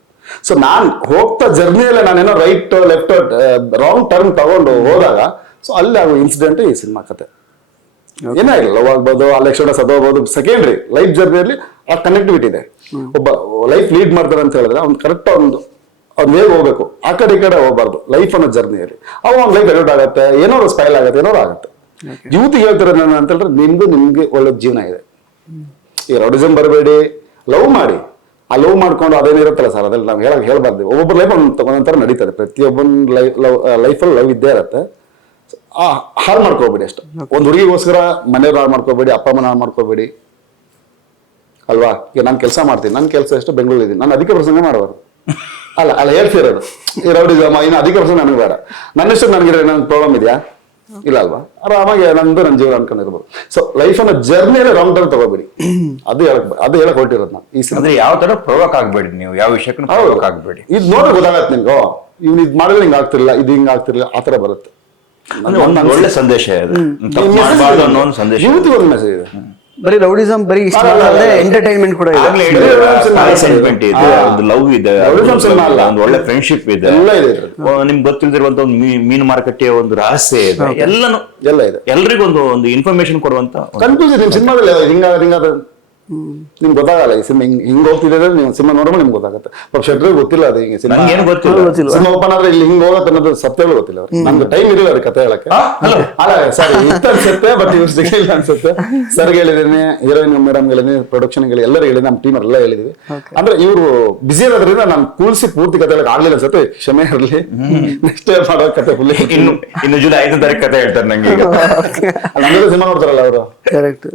ಸೊ ನಾನು ಹೋಗ್ತಾ ಜರ್ನಿಯಲ್ಲೇ ನಾನೇನೋ ರೈಟ್ ಲೆಫ್ಟ್ ರಾಂಗ್ ಟರ್ನ್ ತಗೊಂಡು ಹೋದಾಗ ಸೊ ಅಲ್ಲಿ ಆಗೋ ಇನ್ಸಿಡೆಂಟ್ ಈ ಸಿನಿಮಾ ಕತೆ. ಏನಾಗಿಲ್ಲ, ಲವ್ ಆಗ್ಬೋದು, ಅಲೆಕ್ಷಣ ಸದೋಗ್ಬೋದು, ಸೆಕೆಂಡ್ರಿ ಲೈಫ್ ಜರ್ನಿಯಲ್ಲಿ ಆ ಕನೆಕ್ಟಿವಿಟಿ ಇದೆ. ಒಬ್ಬ ಲೈಫ್ ಲೀಡ್ ಮಾಡ್ತಾರೆ ಅಂತ ಹೇಳಿದ್ರೆ ಅವ್ನು ಕರೆಕ್ಟ್ ಅವ್ನು ಹೇಗೆ ಹೋಗ್ಬೇಕು, ಆ ಕಡೆ ಈ ಕಡೆ ಹೋಗ್ಬಾರ್ದು ಲೈಫ್ ಅನ್ನೋ ಜರ್ನಿಯಲ್ಲಿ. ಅವಾಗ ಒಂದು ಲೈಫ್ ಎಡೌಟ್ ಆಗುತ್ತೆ, ಏನೋ ಸ್ಪೈಲ್ ಆಗುತ್ತೆ, ಏನೋ ಆಗುತ್ತೆ. ಯೂತ್ ಹೇಳ್ತಾರೆ ನಾನು ಅಂತ ಹೇಳಿದ್ರೆ ನಿಮ್ಗೆ ಒಳ್ಳೆ ಜೀವನ ಇದೆ, ಈ ರೌಡಿಸಮ್ ಬರಬೇಡಿ, ಲವ್ ಮಾಡಿ. ಆ ಲವ್ ಮಾಡ್ಕೊಂಡು ಅದೇನಿರುತ್ತಲ್ಲ ಸರ್, ಅದ್ರಲ್ಲಿ ನಾವು ಹೇಳ್ಬಾರ್ದು. ಒಬ್ಬೊಬ್ಬರ ಲೈಫ್ ಒಂದೊಂಥರ ನಡೀತದೆ, ಪ್ರತಿಯೊಬ್ಬನ ಲೈಫಲ್ಲಿ ಲವ್ ಇದ್ದೇ ಇರುತ್ತೆ. ಹಾಳು ಮಾಡ್ಕೋಬೇಡಿ ಅಷ್ಟು. ಒಂದು ಹುಡುಗಿಗೋಸ್ಕರ ಮನೆಯವ್ರು ಹಾಳು ಮಾಡ್ಕೋಬೇಡಿ, ಅಪ್ಪ ಅಮ್ಮನ ಹಾಳು ಮಾಡ್ಕೋಬೇಡಿ ಅಲ್ವಾ. ಈಗ ನಾನು ಕೆಲಸ ಮಾಡ್ತೀನಿ, ನನ್ನ ಕೆಲಸ ಎಷ್ಟು ಬೆಂಗಳೂರು ಇದ್ದೀನಿ, ನಾನು ಅದಕ್ಕೆ ಪ್ರಸಂಗ ಮಾಡಬಾರ್ದು ಅಲ್ಲ ಹೇಳ್ತಿರೋದು ಈ ರೌಡಿಸಮ್ ಇನ್ನು ಅಧಿಕ ವರ್ಷ ನನಗೆ ಬೇಡ ನನ್ನಷ್ಟು ನನಗೆ ನನ್ನ ಪ್ರಾಬ್ಲಮ್ ಇದೆಯಾ ಇಲ್ಲ ಅಲ್ವಾ ಆರಾಮಾಗಿ ನಂದು ನನ್ನ ಜೀವನ ಅನ್ಕೊಂಡಿರ್ಬೋದು. ಸೊ ಲೈಫ್ ಅನ್ನ ಜರ್ನಿಯಲ್ಲಿ ರಾಂಗ್ ಟರ್ನ್ ತಗೋಬೇಡಿ, ಅದು ಹೇಳಕ್ ಹೊರಟಿರೋದು ನಾನು ಈ ಸಿನಿಮಾ. ಅಂದ್ರೆ ಯಾವ ತರ ಪ್ರೊವೋಕ್ ಆಗ್ಬೇಡಿ ನೀವು, ಯಾವ ವಿಷಯಕ್ಕೂ ಪ್ರೊವೋಕ್ ಆಗ್ಬೇಡಿ. ಇದು ನೋಡ್ರೆ ಗೊತ್ತಾಗತ್ತೆ ನಿಮ್ಗೆ, ಇವ್ನು ಇದು ಮಾಡಿದ್ರೆ ಹಿಂಗ್ ಆಗ್ತಿರ್ಲಿಲ್ಲ, ಇದು ಹಿಂಗ್ ಆಗ್ತಿರ್ಲಿಲ್ಲ, ಆ ತರ ಬರುತ್ತೆ. ಅಂದ್ರೆ ಒಂದು ಒಳ್ಳೆ ಸಂದೇಶ ಇದೆ, ತಪ್ಪು ಮಾಡಬಾರ್ದು ಅನ್ನೋ ಒಂದು ಸಂದೇಶ. ಯೂತ್ಗೆ ಒಂದು ಮೆಸೇಜ್ ಇದೆ. ಬರೀ ರೌಡಿಸಮ್ ಬರೀ ಇಷ್ಟ ಎಂಟರ್ಟೈನ್ಮೆಂಟ್ ಕೂಡ ಇದೆ. ಆಗ್ಲೇ ಹೇಳಿದ್ರಲ್ಲ, sentiment ಇದೆ, ಒಂದು ಲವ್ ಇದೆ, ಒಂದು ಒಳ್ಳೆ ಫ್ರೆಂಡ್ಶಿಪ್ ಇದೆ, ಎಲ್ಲ ಇದೆ ಇದ್ರಲ್ಲಿ. ನಿಮ್ಗೆ ಗೊತ್ತಿಲ್ದಿರುವಂತ ಒಂದು ಮೀನು ಮಾರುಕಟ್ಟೆಯ ಒಂದು ರಹಸ್ಯ ಇದೆ, ಎಲ್ಲಾನು ಎಲ್ಲ ಇದೆ. ಎಲ್ರಿಗೂ ಒಂದು ಇನ್ಫಾರ್ಮೇಶನ್ ಕೊಡುವಂತ ಕನ್ಫ್ಯೂಸ್ ನಿಮ್ ಸಿನಿಮಾದಲ್ಲಿ ಹಿಂಗಾದ ನಿಮ್ಗೆ ಗೊತ್ತಾಗಲ್ಲ ಈ ಸಿನಿಮಾ ಹಿಂಗ್ ಹೋಗ್ತಿದೆ. ನೀವು ಸಿನಿಮಾ ನೋಡಿದ್ರೆ ನಿಮ್ಗೆ ಗೊತ್ತಾಗುತ್ತೆ. ಪಾಪ ಶೆಟ್ರಿಗೆ ಗೊತ್ತಿಲ್ಲ ಅದು ಹಿಂಗೆ ಸಿನಿಮಾ ನಂಗೇನು ಗೊತ್ತಿಲ್ಲ. ಸಿನಿಮಾ ಓಪನ್ ಆದ್ರೆ ಇಲ್ಲಿ ಹಿಂಗ್ ಹೋಗತ್ತೆ ಅನ್ನೋದು ಸತ್ಯಗಳು ಗೊತ್ತಿಲ್ಲ ಅವ್ರಿಗೆ. ನಮ್ಗೆ ಟೈಮ್ ಇರಲಿಲ್ಲ ಅವ್ರಿಗೆ ಕತೆ ಹೇಳಕ್ಕೆ. ಅಲ್ಲ ಸರ್ ಇತ್ತು ಅನ್ಸುತ್ತೆ, ಬಟ್ ಇವ್ರು ಸಿಗಲಿಲ್ಲ ಅನ್ಸುತ್ತೆ. ಸರ್ಗೆ ಹೇಳಿದೀನಿ, ಹೀರೋಯಿನ್ ಮೇಡಮ್ ಹೇಳಿದೀನಿ, ಪ್ರೊಡಕ್ಷನ್ ಎಲ್ಲರೂ ಹೇಳಿದ್ವಿ, ನಮ್ಮ ಟೀಮ್ ಎಲ್ಲ ಹೇಳಿದೀವಿ. ಅಂದ್ರೆ ಇವರು ಬಿಸಿ ಇರೋದ್ರಿಂದ ನಾನು ಕೂಲ್ಸಿ ಪೂರ್ತಿ ಕತೆ ಹೇಳಕ್ ಆಗ್ಲಿಲ್ಲ ಅನ್ಸುತ್ತೆ, ಕ್ಷಮೆ ಇರಲಿ. ನೆಕ್ಸ್ಟ್ ಟೈಮ್ ಮಾಡೋ ಕತೆ ಫುಲ್ ಇನ್ನು ಜುಲೈ 5 ತಾರೀಕು ಕತೆ ಹೇಳ್ತಾರೆ ನಂಗೆ. ನಮ್ಗೆಲ್ಲ ಸಿನಿಮಾ ನೋಡ್ತಾರಲ್ಲ ಅವರು. ಕರೆಕ್ಟ್.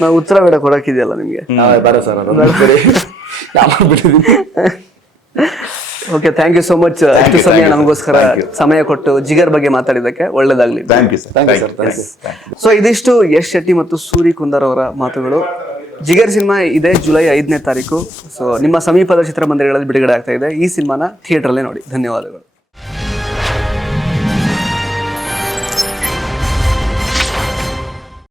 ನಾವು ಉತ್ತರ ಬೇಡ ಕೊಡಕ್ಕಿದೆಯಲ್ಲ ನಿಮ್ಗೆ. ಬೇಡ ಸರ್ ಅದು ಬಿಟ್ಟಿದ್ದೀನಿ. Okay, thank you so much. ಇಷ್ಟು ಸಮಯ ನಮಗೋಸ್ಕರ ಸಮಯ ಕೊಟ್ಟು ಜಿಗರ್ ಬಗ್ಗೆ ಮಾತಾಡಿದ್ದಕ್ಕೆ ಒಳ್ಳೇದಾಗ್ಲಿ. Thank you sir. Thank you sir. So ಇದಿಷ್ಟು ಯಶ್ ಶೆಟ್ಟಿ ಮತ್ತು ಸೂರಿ ಕುಂದರ್ ಅವರ ಮಾತುಗಳು. ಜಿಗರ್ ಸಿನಿಮಾ ಇದೆ ಜುಲೈ 5ನೇ ತಾರೀಕು. ಸೊ ನಿಮ್ಮ ಸಮೀಪದ ಚಿತ್ರಮಂದಿರಗಳಲ್ಲಿ ಬಿಡುಗಡೆ ಆಗ್ತಾ ಇದೆ. ಈ ಸಿನಿಮಾನ ಥಿಯೇಟರ್ ಅಲ್ಲೇ ನೋಡಿ. ಧನ್ಯವಾದಗಳು.